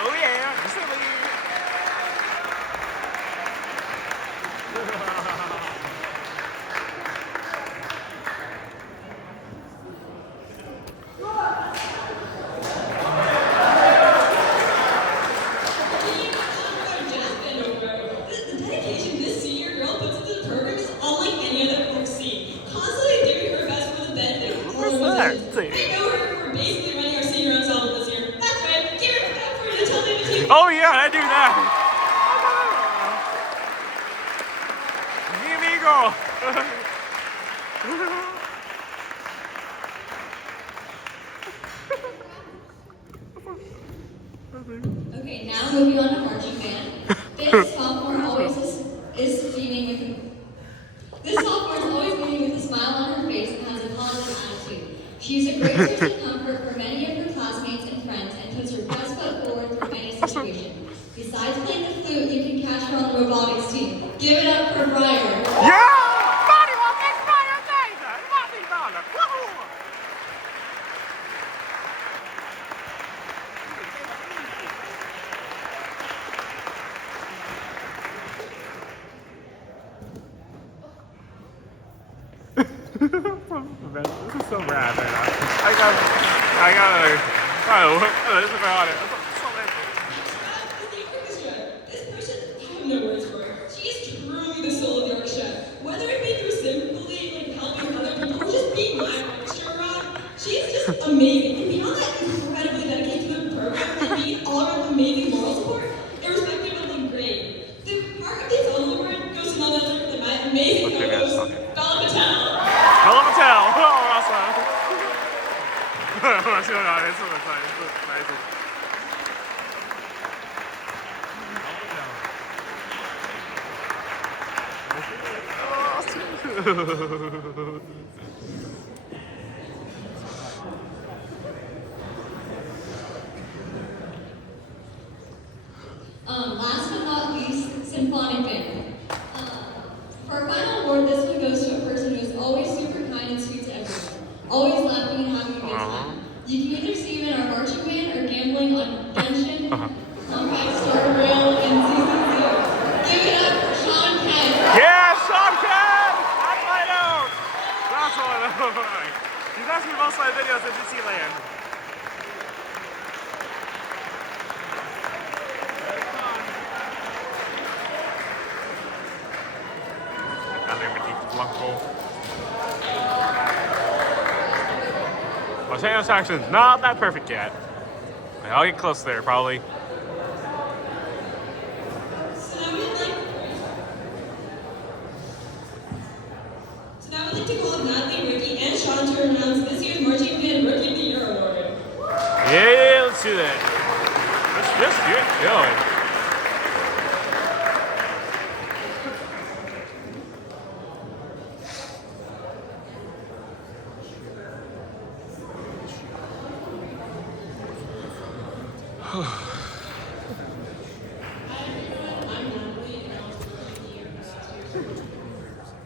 Oh yeah, Justin Lee. The dedication this senior girl puts into the program is unlike any other I've seen. Constantly doing her best for the benefit of all our musicians. I know we're basically running our senior ensemble this year. That's right. Give it up for the tell them to Oh yeah, I do that. Mi amigo. Okay, now moving on to marching band. This sophomore always is beaming with This sophomore is always beaming with a smile on her face and has a positive attitude. She's a great source of comfort for many of her classmates and friends and puts her best foot forward through any situation. Besides playing the flute, you can catch her on the robotics team. Give it up for Briar. Yeah! Body will make fire laser. Body dollar. Woohoo! This is so rad right now. This is about it. This person, I have no words for her. She is truly the soul of the orchestra. Whether it be through simply helping other people or just being my orchestra around, she is just amazing. And beyond that, incredibly dedicated to the program and being all around amazing moral support, irrespective of the grade. The part of the ensemble award goes to none other than my amazing co-host, Bella Patel. Hello, Patel. Oh, awesome. It's so nice. Last but not least, symphonic band. For our final award, this one goes to a person who is always super kind and sweet to everyone, always laughing and having a good time. You can either see him in our marching band or gambling on Genshin, Banquet, Star Rail, and ZZZ. Give it up for Sean Kent. Yeah, Sean Ken! That's my note! That's what I know. He's asking most of my videos in DC Land. Blanco. Marciano's action's not that perfect yet. I'll get close there, probably. So now we'd like to call up Natalie, Ricky, and Sean to announce this year's Marching Band Rookie of the Year Award. Yeah, let's do that. Let's just get going.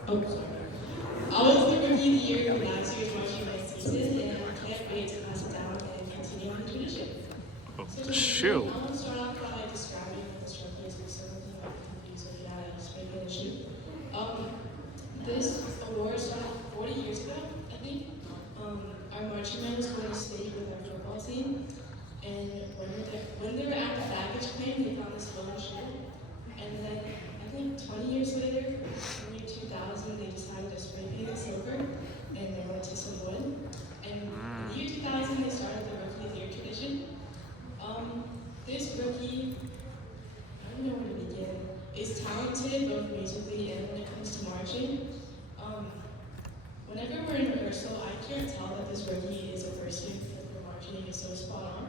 I was the Rookie of the Year in last year's Marching Band season, and I can't wait to pass it down and continue on the tradition. Shoot. I want to start off by describing what the structure is with some of the activities that we had at Spring and Shoot. This award started 40 years ago, I think. Our marching band was going to state with our football team, and when they were at the baggage claim, they found this photo shoot. And then I think 20 years later, in the year 2000, they decided to spray paint it silver, and they went to some wood. And in the year 2000, they started the Rookie of the Year tradition. This rookie, I don't know where to begin, is talented both musically and when it comes to marching. Whenever we're in rehearsal, I can't tell that this rookie is a first year because their marching is so spot on.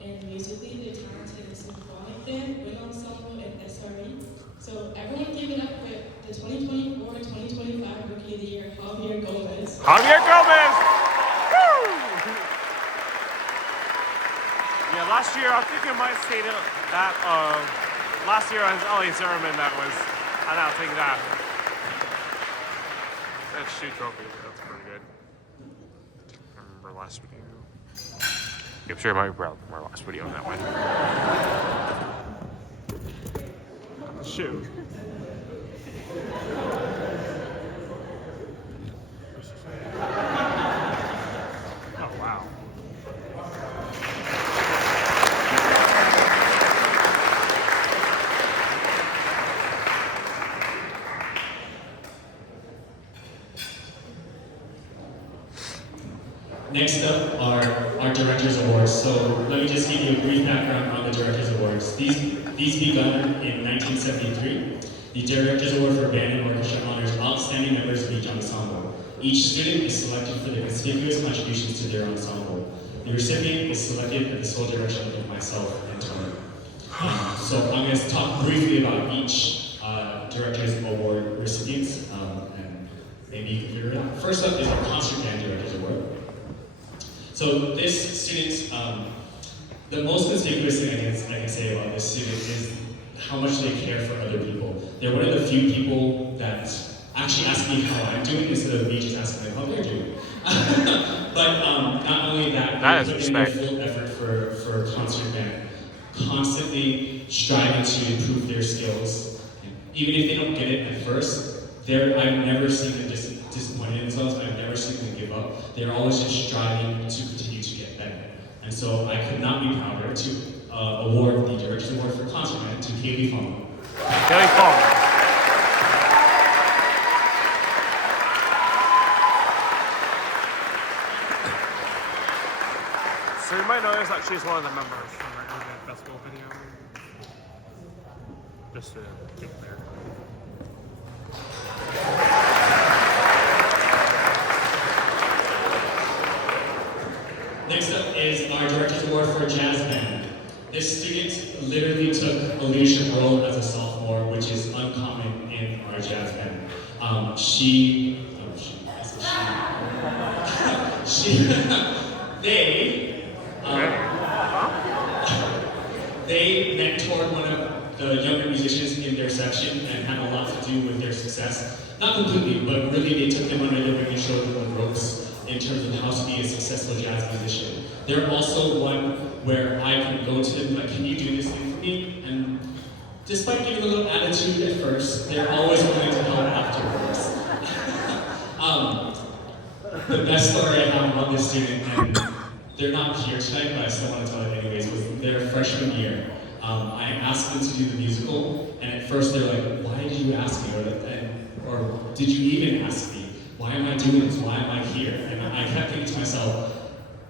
And musically, they're talented in symphonic band, wind ensemble, and SRV. So everyone give it up for the 2024-2025 Rookie of the Year, Javier Gomez. Javier Gomez! Woo! Yeah, last year, I think I might say that last year was Ellie Zimmerman that was, I don't think that shoot trophy, that's pretty good. I remember last video. Yeah, I'm sure I might be my last video on that one. Shoot. Oh, wow. Next up are our Directors Awards. So let me just give you a brief background on the Directors Awards. These begun in 1973. The Directors Award for Band and Orchestra honors outstanding members of each ensemble. Each student is selected for their conspicuous contributions to their ensemble. The recipient is selected at the sole direction of myself and Tony. So I'm going to talk briefly about each Directors Award recipients, and maybe you can figure it out. First up is our Concert Band Directors Award. So this student, the most conspicuous thing I can say about this student is how much they care for other people. They're one of the few people that actually ask me how I'm doing instead of me just asking them how they're doing. But not only that, they put in their full effort for concert band, constantly striving to improve their skills. Even if they don't get it at first, I've never seen them disappointed in themselves. I've never seen them give up. They're always just striving to continue to get better. And so I could not be prouder to award the Directors Award for Concert Band to Kaylee Fong. Kaylee Fong. So you might notice that she's one of the members from the Urban Festival video. Just to get there. Next up is our Directors Award for Jazz Band. This student literally took a leadership role as a sophomore, which is uncommon in our jazz band. They mentored one of the younger musicians in their section and had a lot to do with their success. Not completely, but really they took them under their wing and showed them the ropes in terms of how to be a successful jazz musician. They're also one where I can go to them like, can you do this thing for me? And despite giving a little attitude at first, they're always willing to help afterwards. The best story I have about this student, and they're not here tonight, but I still want to tell it anyways, was their freshman year. I asked them to do the musical, and at first they're like, why did you ask me? Or Or did you even ask me? Why am I doing this? Why am I here? And I kept thinking to myself,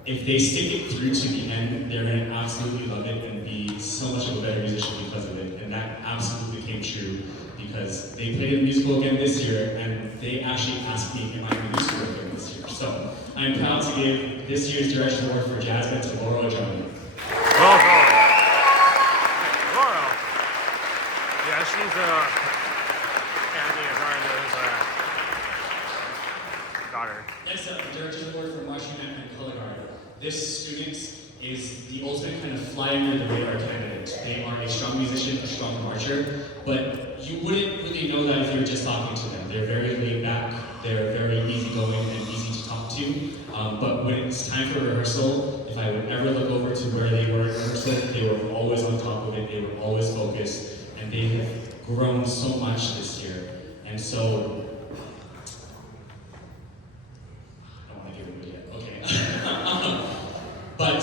if they stick it through to the end, they're going to absolutely love it and be so much of a better musician because of it. And that absolutely came true because they played a musical again this year, and they actually asked me, am I going to do musical again this year? So I'm proud to give this year's Direction Award for Jasmine to Laura Johnny. Laura. Yeah, she's Andy Azardo's daughter. Next up, the Director's Award for Marching Band and Color Guard. This student is the ultimate kind of fly under the radar candidate. They are a strong musician, a strong marcher, but you wouldn't really know that if you were just talking to them. They're very laid back, they're very easygoing and easy to talk to. But when it's time for rehearsal, if I would ever look over to where they were in rehearsal, they were always on top of it, they were always focused, and they have grown so much this year. And so, I don't want to give it yet, okay. But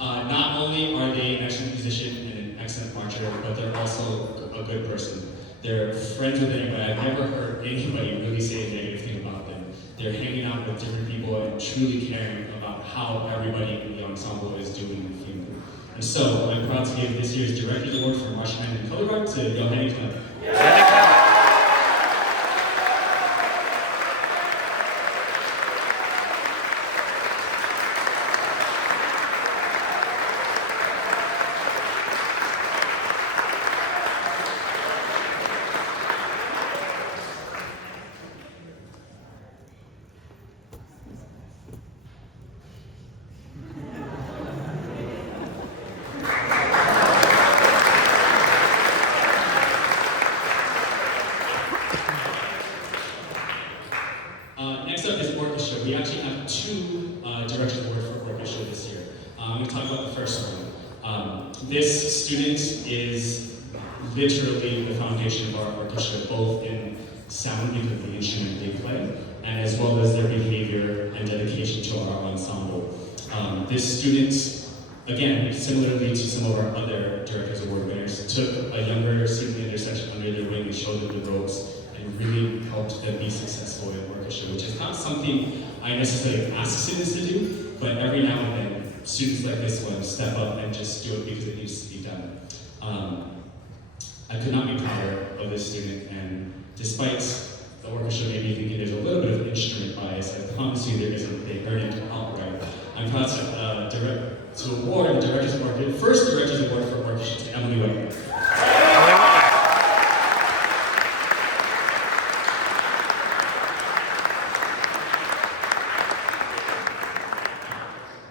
not only are they an excellent musician and an excellent marcher, but they're also a good person. They're friends with anybody. I've never heard anybody really say a negative thing about them. They're hanging out with different people and truly caring about how everybody in the ensemble is doing and feeling. And so I'm proud to give this year's Director's Award for Marching Band and Color Guard to Yohani Clement. Next up is orchestra. We actually have two Director's Awards for orchestra this year. I'm going to talk about the first one. This student is literally the foundation of our orchestra, both in sound because of the instrument they play, and as well as their behavior and dedication to our ensemble. This student, again, similarly to some of our other Director's Award winners, took a younger student in their section under their wing and showed them the ropes and really helped them be successful in orchestra, which is not something I necessarily ask students to do, but every now and then, students like this one step up and just do it because it needs to be done. I could not be prouder of this student, and despite the orchestra maybe thinking there's a little bit of instrument bias, I promise you there isn't. They earned it outright. I'm proud to award the Director's Award, the first Director's Award for orchestra to Emily White.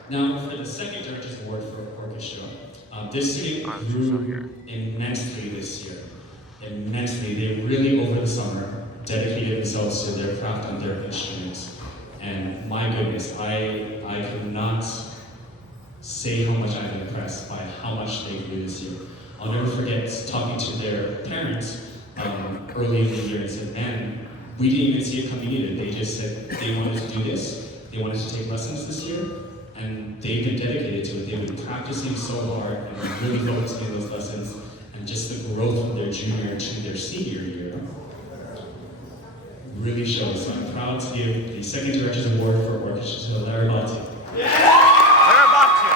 Now, for the second Director's Award for orchestra, this student grew immensely this year. Immensely. They really, over the summer, dedicated themselves to their craft and their instruments. And my goodness, I could not say how much I've been impressed by how much they grew this year. I'll never forget talking to their parents early in the year and said, man, we didn't even see it coming either. They just said they wanted to do this. They wanted to take lessons this year. And they've been dedicated to it. They've been practicing so hard and really focusing on those lessons. And just the growth from their junior to their senior year really shows. So I'm proud to give the second Director's Award for orchestra to Lara Bhatti. Lara Bhatti.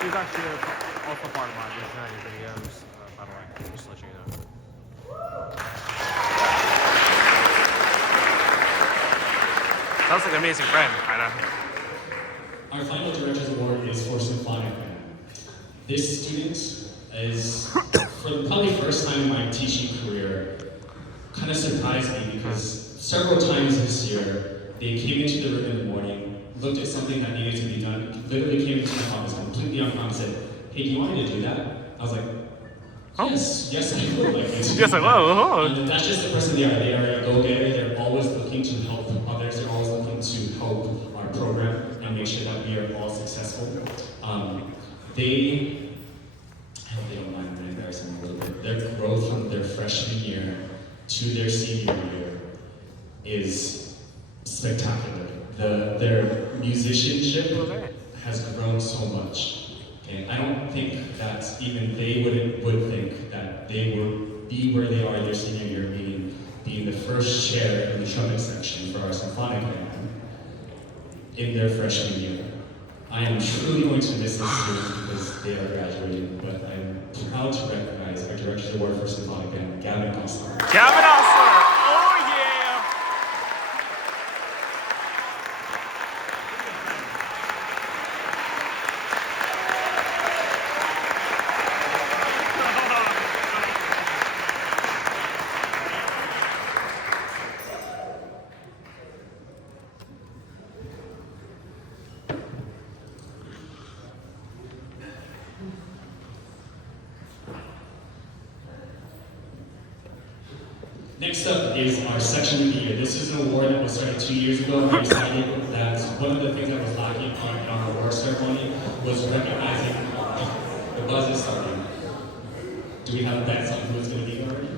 She's actually also part of my design videos, by the way, just to let you know. Sounds like an amazing friend, kinda. Our final Director's Award is for Symphonic Band. This student is, for probably the first time in my teaching career, kind of surprised me because several times this year, they came into the room in the morning, looked at something that needed to be done, literally came into my office completely unprompted, and said, hey, do you want me to do that? I was like, yes, I would like you to. Yes, I will. And that's just the person they are. They are a go-getter. They're always looking to help others. They're always looking to help our program and make sure that we are all successful. They don't mind me embarrassing a little bit. Their growth from their freshman year to their senior year is spectacular. Their musicianship has grown so much. And I don't think that even they would think that they would be where they are their senior year, meaning being the first chair in the trumpet section for our symphonic band in their freshman year. I am truly going to miss this students because they are graduating, but I'm proud to recognize our Director's Award for Symphonic Band, Gavin Osler. Gavin Osler! Oh yeah! Next up is our section of the year. This is an award that was started 2 years ago. We decided that one of the things that was lacking on our award ceremony was recognizing the buzz is starting. Do we have a bet on who it's going to be already?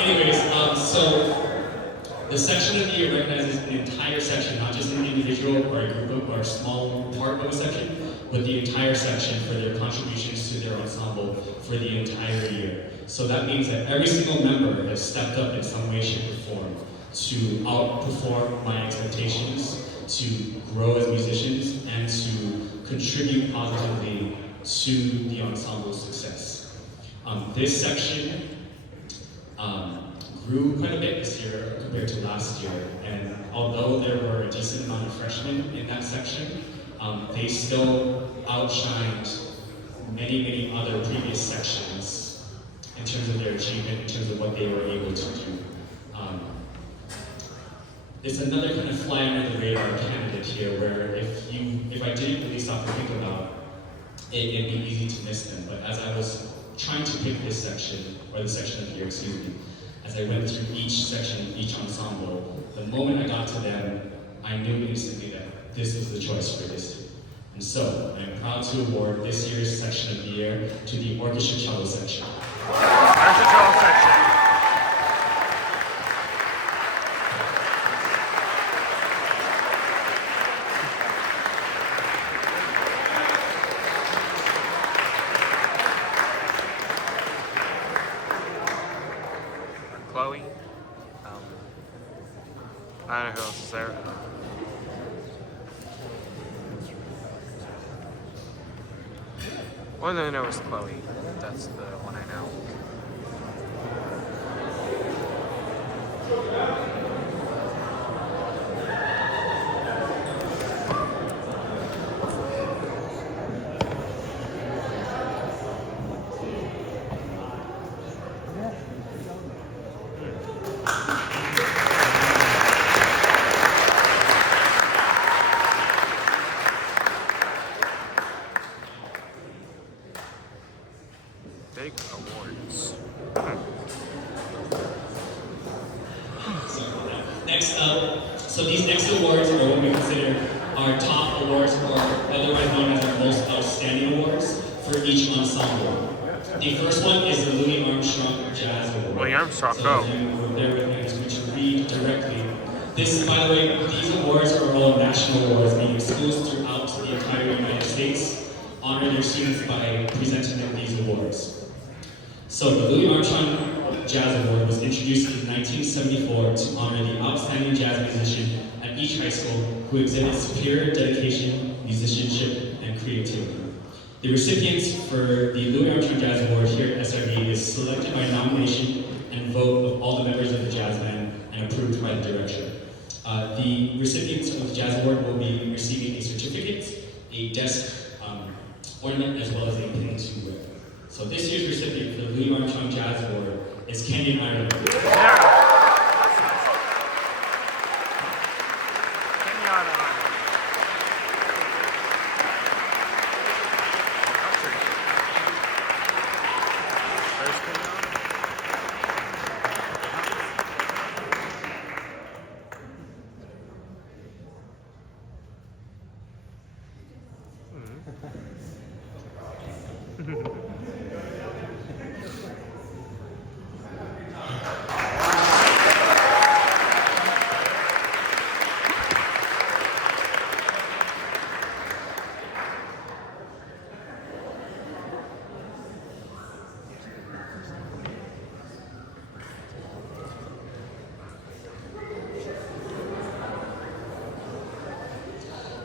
Anyways, so the section of the year recognizes the entire section, not just an individual or a group of or a small part of a section, but the entire section for their contributions to their ensemble for the entire year. So that means that every single member has stepped up in some way, shape, or form to outperform my expectations, to grow as musicians, and to contribute positively to the ensemble's success. This section grew quite a bit this year compared to last year, and although there were a decent amount of freshmen in that section, they still outshined many other previous sections in terms of their achievement, in terms of what they were able to do. It's another kind of fly under the radar candidate here, where if I didn't really stop to think about it, it'd be easy to miss them. But as I was trying to pick this section, or the section of the year, excuse me, as I went through each section, each ensemble, the moment I got to them, I knew instantly that this was the choice for this year. And so, I'm proud to award this year's section of the year to the orchestra cello section. Orchestra cello section. Chloe. I don't know who else is there. One that I know is Chloe. That's the one I know. Big awards. Next up, so these next awards are what we consider our top awards, or otherwise known as our most outstanding awards for each ensemble. The first one is the Louis Armstrong Jazz Award. Louis Armstrong, so go. if you were there with me, I'm going to read directly. This, by the way, these awards are all national awards, meaning schools throughout the entire United States honor their students by presenting them these awards. So the Louis Armstrong Jazz Award was introduced in 1974 to honor the outstanding jazz musician at each high school who exhibits superior dedication, musicianship, and creativity. The recipients for the Louis Armstrong Jazz Award here at SRV is selected by nomination and vote of all the members of the jazz band and approved by the director. The recipients of the Jazz Award will be receiving a certificate, a desk ornament, as well as a pin to wear. So this year's recipient for the Louis Armstrong Jazz Award is Kenyon Ireland.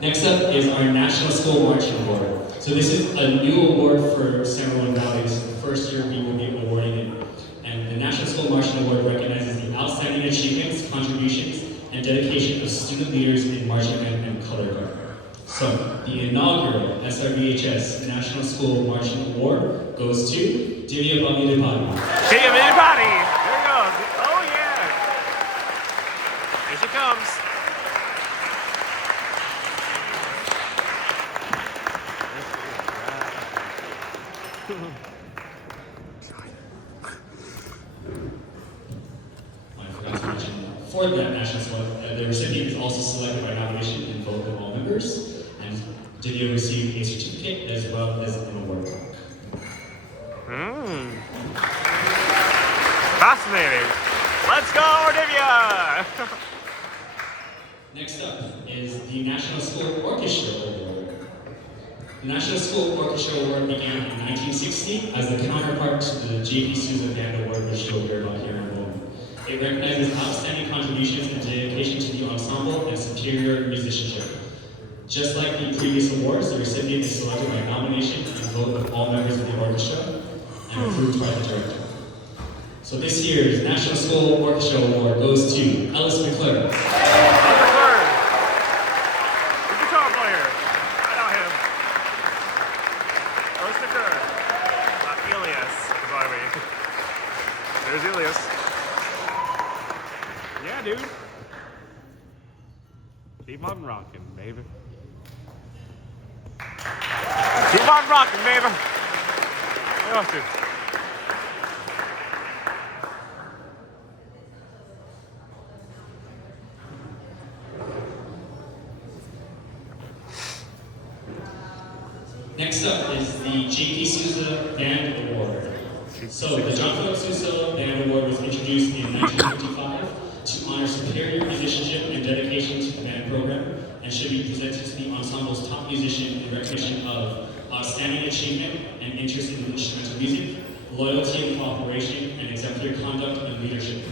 Next up is our National School Marching Award. So this is a new award for San Ramon Valley. This is the first year we will be awarding it. And the National School Marching Award recognizes the outstanding achievements, contributions, and dedication of student leaders in marching band and color guard. So the inaugural SRVHS National School Marching Award goes to Divya Bamidipati. Divya Bamidipati! There you go. Oh yeah! Here she comes. I forgot to mention, for that national school, the recipient is also selected by nomination and vote of all members, and Divya received a certificate as well as an award plaque. Fascinating. Let's go, Divya! Next up is the National School Orchestra Award. The National School Orchestra Award began in 1960 as the counterpart to the J.P. Sousa Band Award, which you'll hear about here in a moment. It recognizes outstanding contributions and dedication to the ensemble and superior musicianship. Just like the previous awards, the recipient is selected by nomination and vote of all members of the orchestra and approved by the director. So this year's National School Orchestra Award goes to Ellis McClure. There's Elias. Yeah, dude. Keep on rocking, baby. Keep on rocking, baby. What else, dude? Next up is the J.P. Sousa Band Award. So the John Philip Sousa Band Award was introduced in 1955 to honor superior musicianship and dedication to the band program, and should be presented to the ensemble's top musician in recognition of outstanding achievement and interest in instrumental music, loyalty and cooperation, and exemplary conduct and leadership.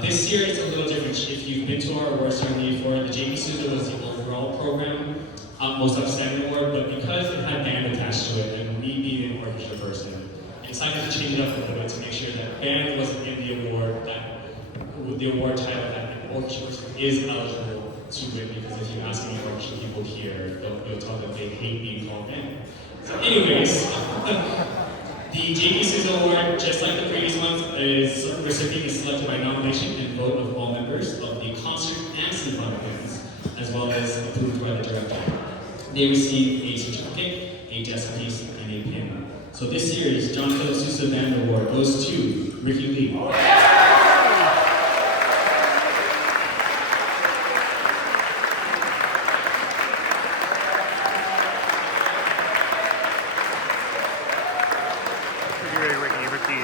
This year it's a little different. If you've been to our award ceremony before, the J.P. Sousa was the overall program most outstanding award, but because it had band attached to it, and me being an orchestra person, I decided to change it up a little bit to make sure that band wasn't in the award, that the award title that an orchestra person is eligible to win, because if you ask any orchestra people here, they'll tell that they hate being called band. So anyways, the J.P. Sousa Award, just like the previous ones, is recipient is selected by nomination and vote of all members of the concert and symphonic bands, as well as approved by the director. They receive a certificate, a desk piece, and a pin. So this year's John Philip Sousa Band Award goes to Ricky Lee. Ricky.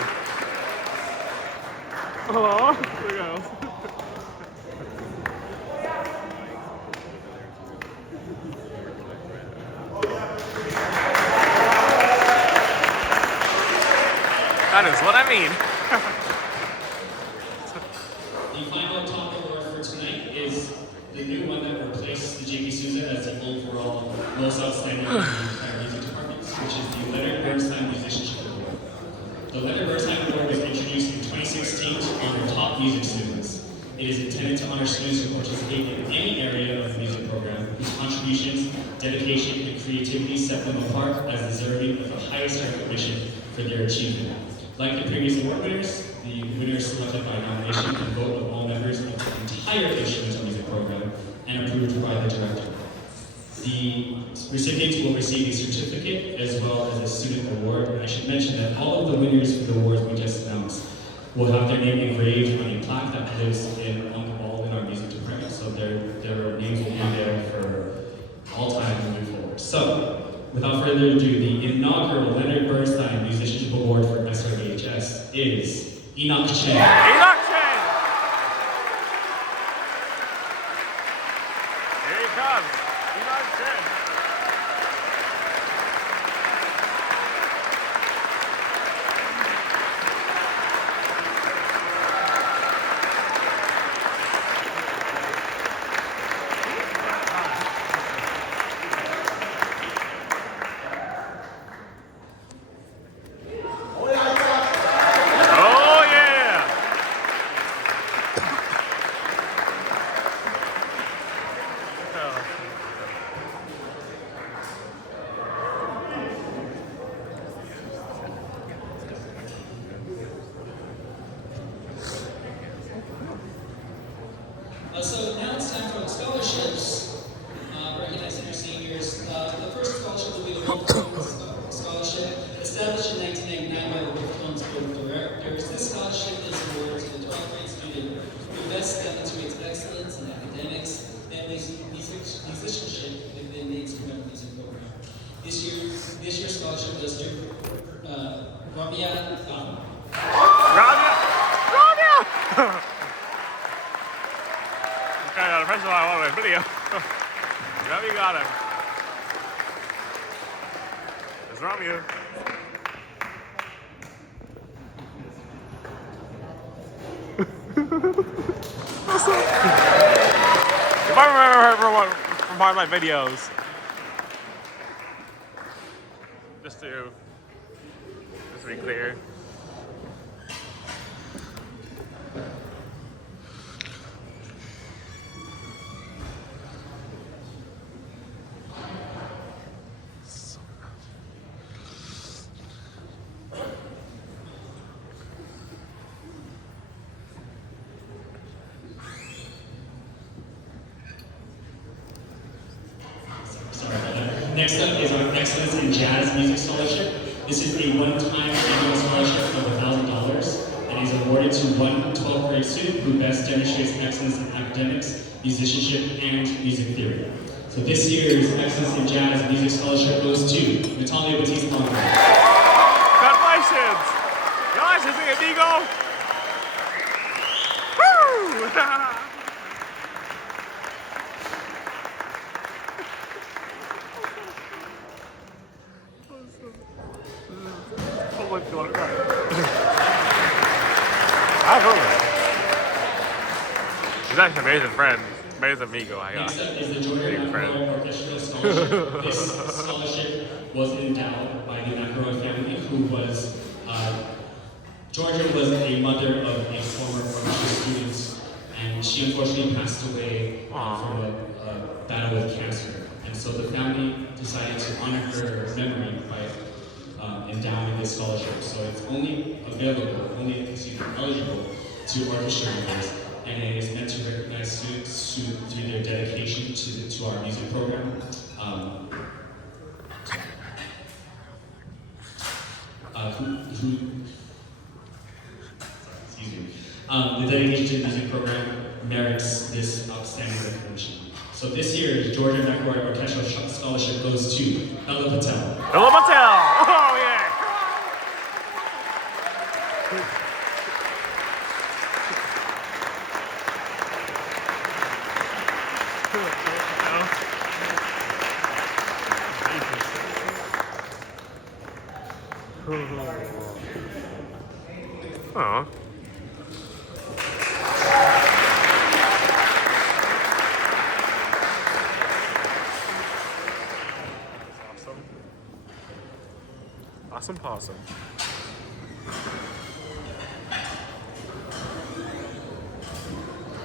Oh, there we go. That is what I mean. The final top award for tonight is the new one that replaced the J.P. Sousa as the overall most outstanding in the entire music departments, which is the Leonard Bernstein Musicianship Award. The Leonard Bernstein Award was introduced in 2016 to honor top music students. It is intended to honor students who participate in any area of the music program, whose contributions, dedication, and creativity set them apart as deserving of the highest recognition for their achievement. Like the previous award winners, the winner is selected by nomination and vote of all members of the entire instrumental music program and approved by the director. The recipients will receive a certificate as well as a student award. And I should mention that all of the winners for the awards we just announced will have their name engraved on a plaque that lives on the wall in our music department. So their names will be there for all time moving forward. So, without further ado, the inaugural Leonard Bernstein Musicianship Award for SRVHS is Enoch Chen. Enoch Chen! Here he comes. Enoch Chen. So now it's time for the scholarships, recognizing our seniors. The first scholarship will be the Wolf Tones Scholarship, established in 1999 by the Wolf Tones Board of Directors. This scholarship is awarded to the 12th grade student who best demonstrates excellence in academics and musicianship within the instrumental music program. This year's scholarship goes to Ramya. Okay, the first one I want a video. Robbie got him. It's Romeo. If I remember her from one of my videos, just to be clear. Next up is our Excellence in Jazz Music Scholarship. This is a one-time annual scholarship of $1,000 and is awarded to one 12th grade student who best demonstrates excellence in academics, musicianship, and music theory. So this year's Excellence in Jazz Music Scholarship goes to Natalia Batista. Congratulations! Guys, is it amigo? Woo! I don't know. He's actually amazing friend. Amazing amigo, I got. Next up is the Georgia McElroy Orchestral Scholarship. This scholarship was endowed by the McElroy family, who was, Georgia was a mother of a former orchestra student, and she unfortunately passed away from a battle with cancer. And so the family decided to honor her memory by endowing this scholarship. So it's only eligible to orchestra members, and it is meant to recognize students through their dedication to our music program. The dedication to the music program merits this outstanding recognition. So this year's Georgia McElroy Orchestral Scholarship goes to Ella Patel. Ella Patel! Oh yeah! Oh. Awesome possum.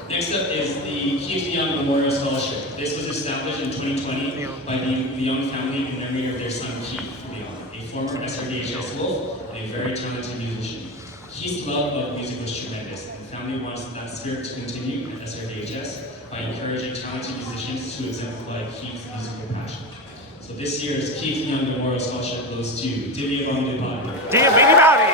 Next up is the Keith Young Memorial Scholarship. This was established in 2020 by the Young family in memory of their son Keith Young, a former SRVHS Wolf and a very talented musician. Keith's love of music was tremendous, and the family wants that spirit to continue at SRVHS by encouraging talented musicians to exemplify Keith's musical passion. So this year's Keith Young Memorial Scholarship goes to Divya Bangli. Dear Baby Bowdy!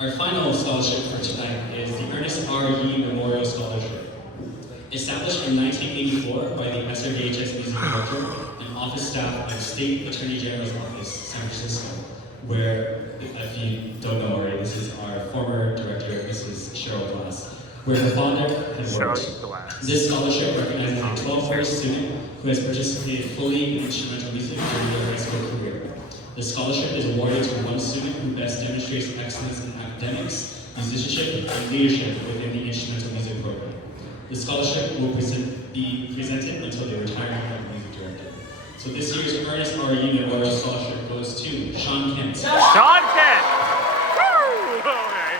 Our final scholarship for tonight is the Ernest R. Yee Memorial Scholarship. Established in 1984 by the SRVHS Music Director and office staff of the State Attorney General's Office, San Francisco, where, if you don't know already, this is our former director, Mrs. Cheryl Glass, where her father had worked. This scholarship recognizes a 12th grade student who has participated fully in instrumental music during their high school career. The scholarship is awarded to one student who best demonstrates excellence in academics, musicianship, and leadership within the instrumental music program. The scholarship will be be presented until they retire from the music director. So this year's Artist RE Memorial Scholarship goes to Sean Kent. Sean Kent! Woo! Okay.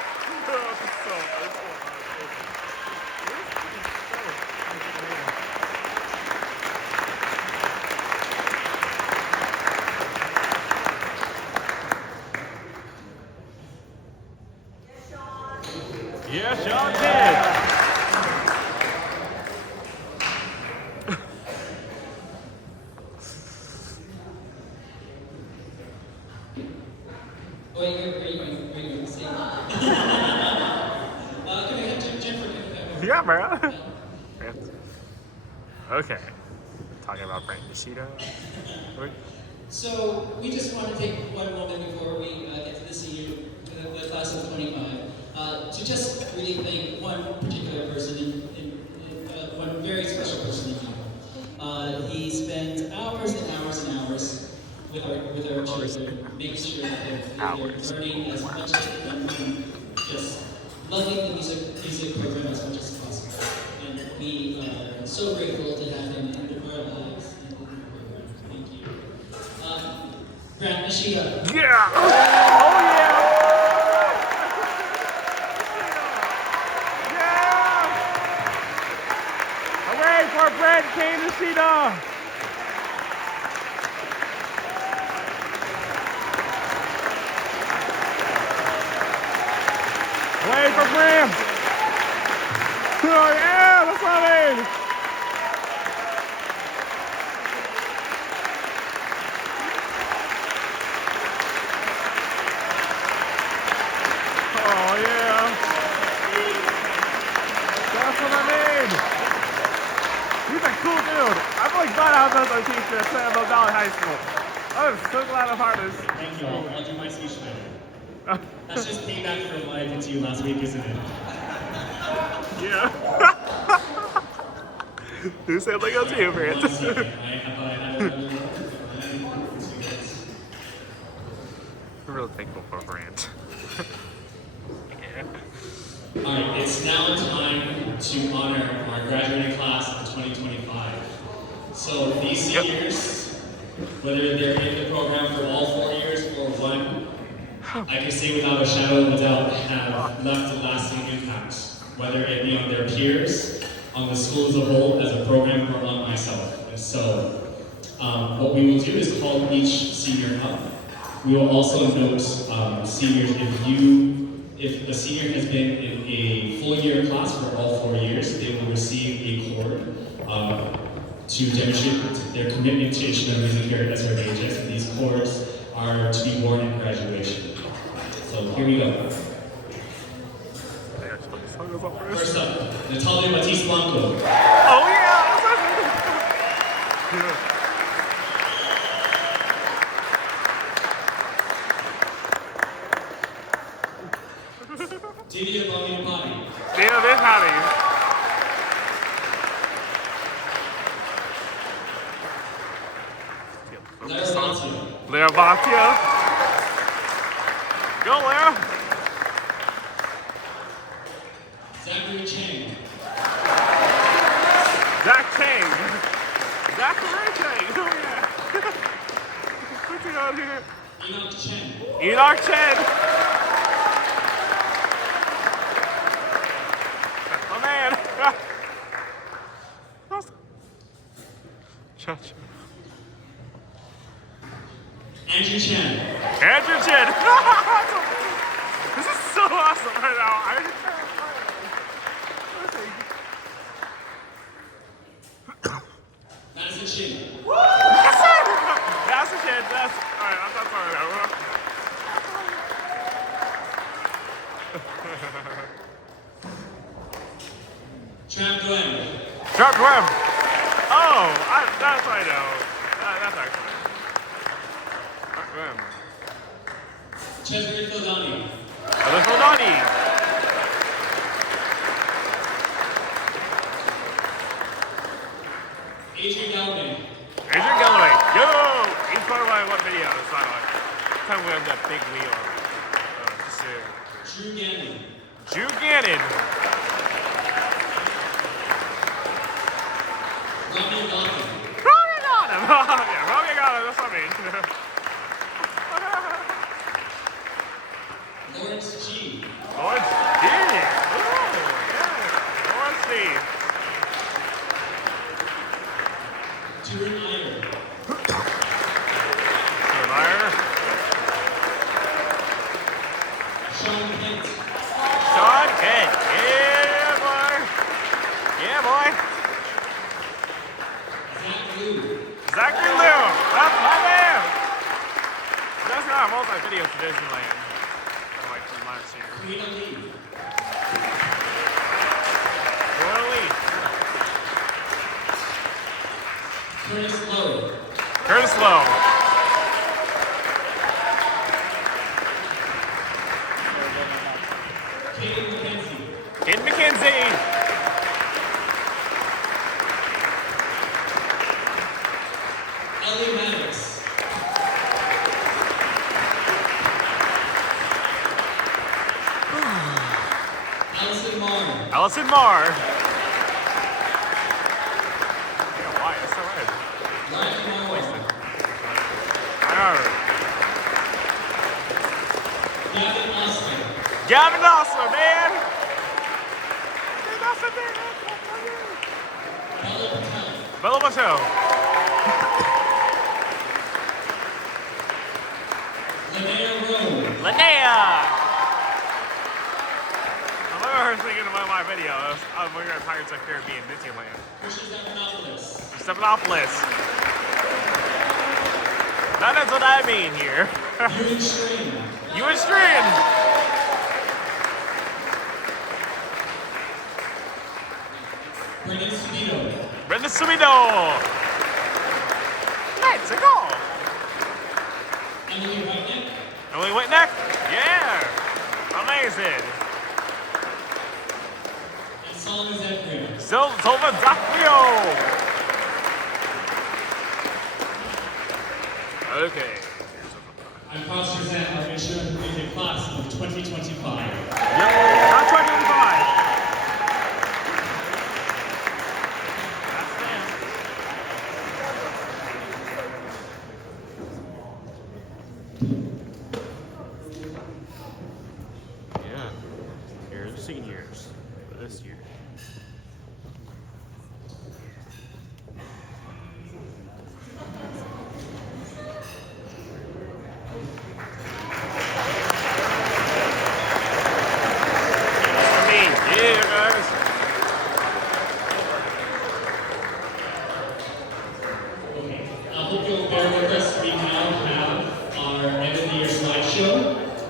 Yeah, Sean Kent! Wait, say Can we have Jennifer? Yeah, bro. Okay. Talking about Brent Nishida. So we just want to take one moment before we get to the senior, the class of 25, to just really thank one particular person, one very special person in here. He spent hours and hours and hours with our children, making sure that they're learning as much as they can, just loving the music program as much as possible. And we are so grateful to have him in our lives. Thank you. Brent Nishida. Yeah! Oh, yeah! Yeah! Hooray for Brent K. Nishida! Hooray for Brent! Oh, yeah! That's what I mean! Oh yeah. That's what I mean. He's a cool dude. I'm like glad I have those t-shirts at Louisville Valley High School. I'm so glad I'm part of this. Thank you all. I'll do my t-shirt. That's just payback for life into you last week, isn't it? Yeah. Do something else to you, Brent. I'm really thankful for Brent. Alright, it's now time to honor our graduating class of 2025. So these seniors, whether they're in the program for all 4 years or one, I can say without a shadow of a doubt have left a lasting impact, whether it be on their peers, on the school as a whole, as a program, or on myself. And so what we will do is call each senior up. We will also note seniors, if a senior has been in a full year class for all 4 years, they will receive a cord to demonstrate their commitment to instrumental music here at SRVHS. And these cords are to be worn in graduation. So here we go. First up, Natalia Matisse Blanco. Oh yeah! Divya Bhavini. Dana Vihani. Lera Vatia. Go, Lera. Zachary Chang. Zach Chang. Zachary Chang. Oh, yeah. What's he on here? Enoch Chen. Enoch Chen. Oh, man. Andrew Chen. Andrew Chen. This is so awesome right now. Madison Chin. That's a Chen. That's all right. I'm not sorry now. Tram Gwen. Drop Worm. Oh, that's what I know. That's actually. Drop Worm. Cesare Fildani. Fildani. Adrian Galloway. Adrian Galloway. Yo! He's part of my one video. It's not like time we have that big wheel. Drew Gannon. Drew Gannon. Robbie Gotham. Robbie got him! Yeah, Robbie got him, that's what I mean. Lawrence G. Lawrence G. Ooh, yeah. Lawrence G. Turin Iyer. Good Iyer. Sean Kent. Sean Kent. Yeah, boy. Yeah, boy. Zach Liu. Zachary Liu. That's my man. That's not multi-video for Disneyland. Like from last year. Karina Lee. Royal Lee. Curtis Lowe. Curtis Lowe. Kaden McKenzie. Kid McKenzie. Ellie Maddox. Allison Marr. Allison Marr. Yeah, why? That's so red. Ryan Marwell. Arr. Gavin Osler. Gavin Osler, man. Gavin Osler, man. Bella Patel. Bella Patel. Linnea Rowe. Linnea. I remember her singing in one of my videos when we were at Pirates of the Caribbean, Disneyland. Christian Stephanopoulos. Stephanopoulos. That is what I mean here. Ewan Strain. Ewan Strain. Brendan Subito. Brendan Subito. Let's go. Emily Whiteneck. Emily Whitneck? Yeah. Amazing. And Solomon Zephyr. Silva Zacchio. Okay. I'm proud to present our insurance music class of 2025. Yep. Not 2025. Yeah. Here are the seniors for this year. Yeah, guys. Okay, I hope you'll bear with us. We now have our end of the year slideshow.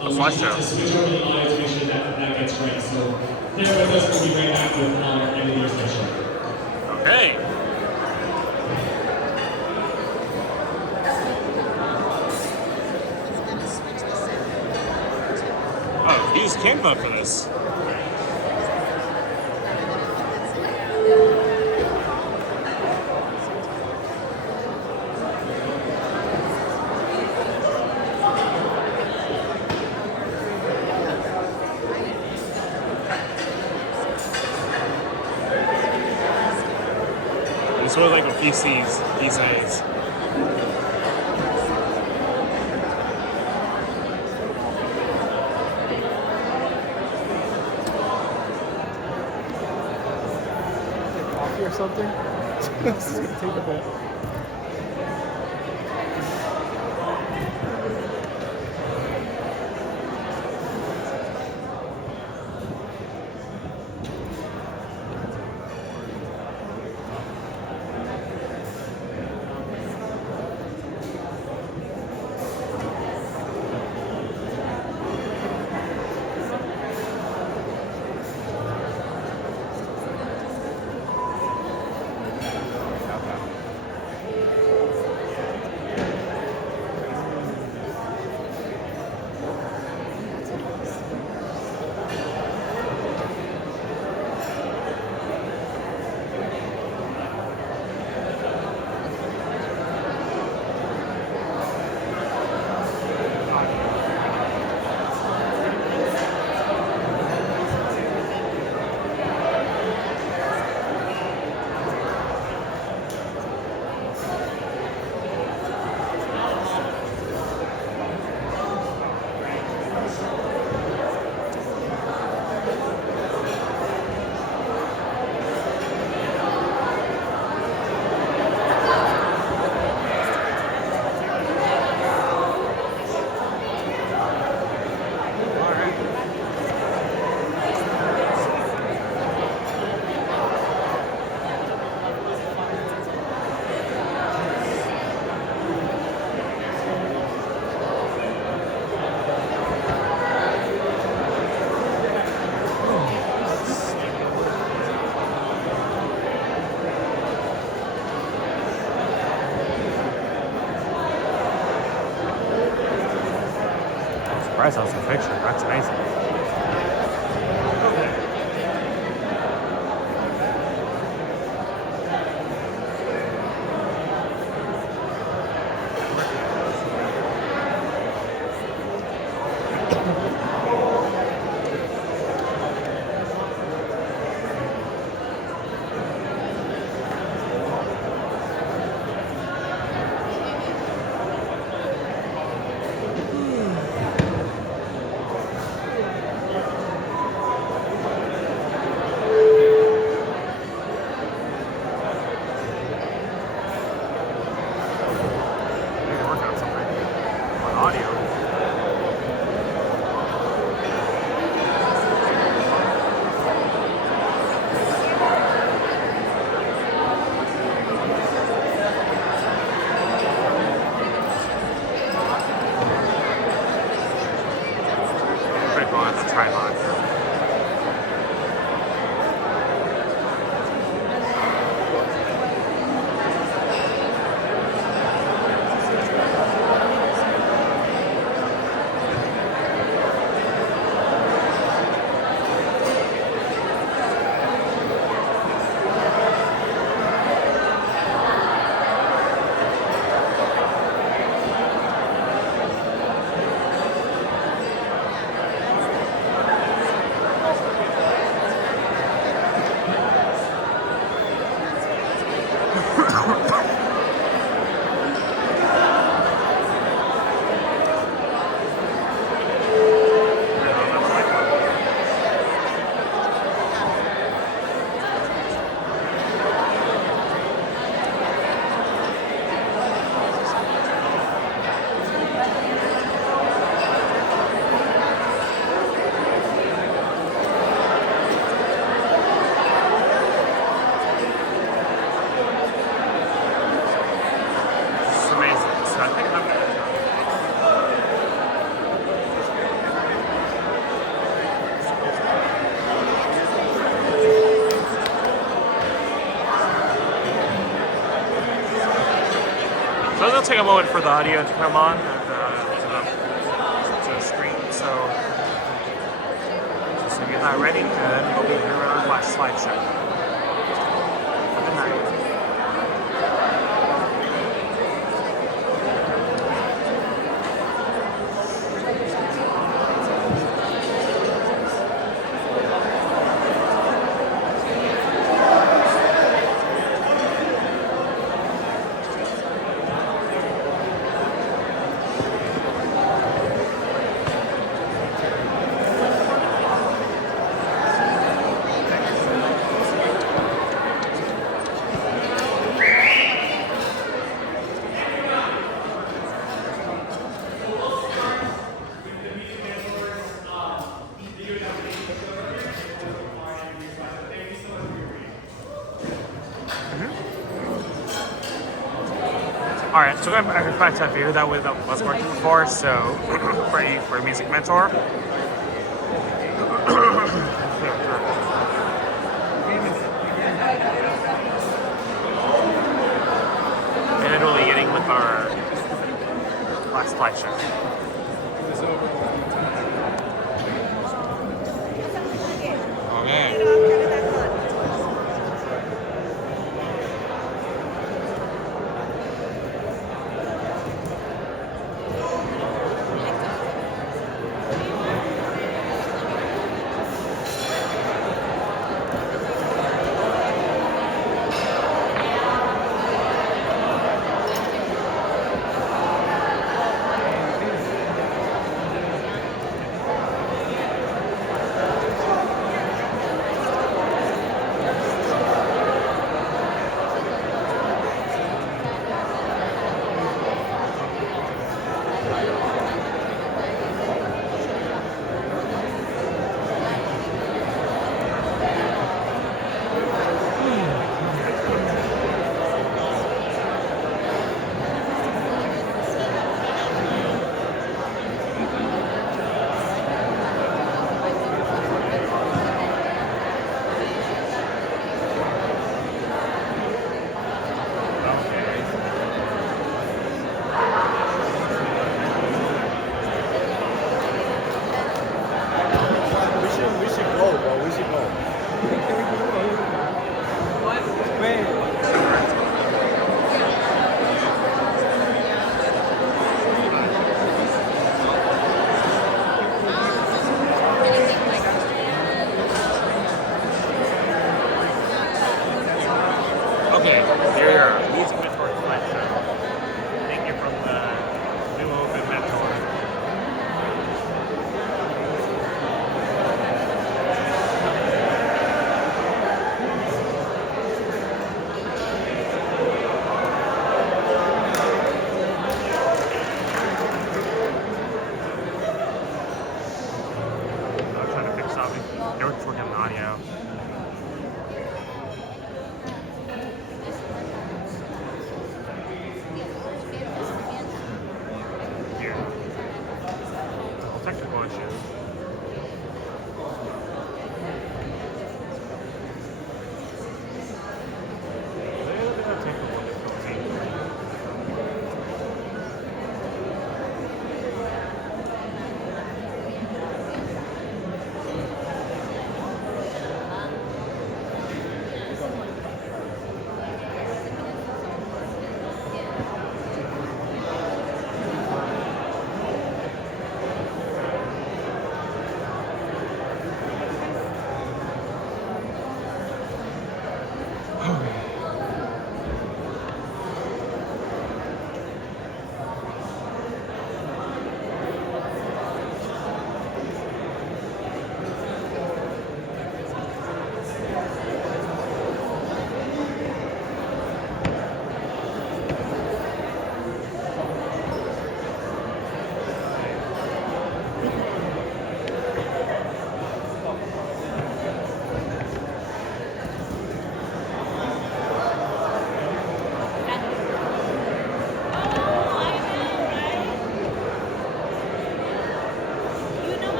We just have to switch over the audio to make sure that gets right. So bear with us. We'll be right back with our end of the year slideshow. Okay. Oh, use Canva for this. This was like a PCs these days. Coffee or something? This is gonna take a bit. ourselves a picture. That's amazing. So it'll take a moment for the audio to come on and to the screen. So get that ready, and we'll be here on our last slideshow. Good night. Alright, so I'm going back to that video that was working before, so for a music mentor. And then we'll be getting with our last slideshow. Okay. They were working on audio. Yeah. Well, technical issues.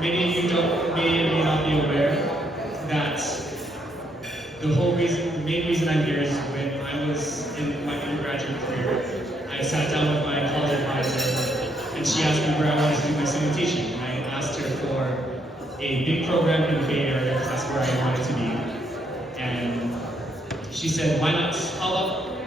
many of you may not be aware that the main reason I'm here is when I was in my undergraduate career, I sat down with my college advisor and she asked me where I wanted to do my student teaching. And I asked her for a big program in the Bay Area because that's where I wanted to be. And she said, why not? How about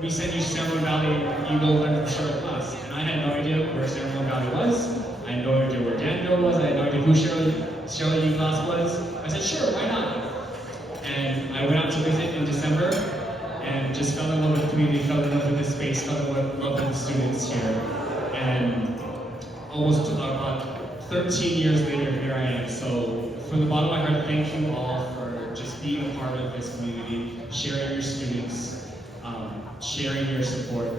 we send you to San Ramon Valley and you go learn from Charlotte class. And I had no idea where San Ramon Valley was. I had no idea where Danville was. I had no idea who Charlotte U class was. I said, sure, why not? And I went out to visit in December and just fell in love with the community, fell in love with this space, fell in love with the students here. And almost about 13 years later, here I am. So from the bottom of my heart, thank you all for just being a part of this community, sharing your students, sharing your support.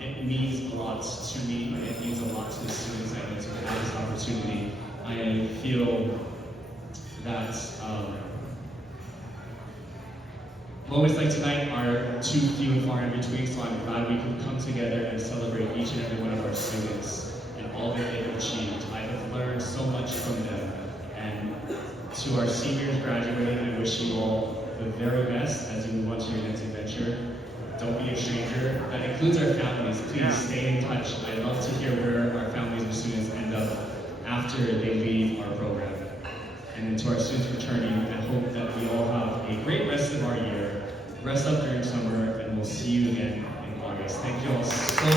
It means a lot to me. It means a lot to the students I know to have this opportunity. I feel that moments like tonight are too few and far in between, so I'm glad we can come together and celebrate each and every one of our students and all that they've achieved. I have learned so much from them. And to our seniors graduating, I wish you all the very best as you move on to your next adventure. Don't be a stranger. That includes our families. Please stay in touch. I'd love to hear where our families and students end up after they leave our program. And then to our students returning, I hope that we all have a great rest of our year. Rest up during summer, and we'll see you again in August. Thank you all so much.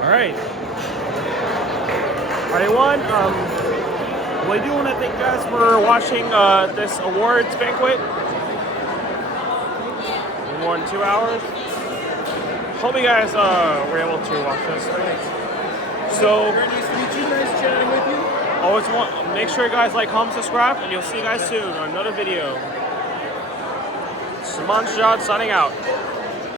All right. Everyone, we do want to thank you guys for watching this awards banquet. More than 2 hours. Hope you guys were able to watch this. So, always make sure you guys like, comment, subscribe, and you'll see you guys soon on another video. Saman Shad signing out.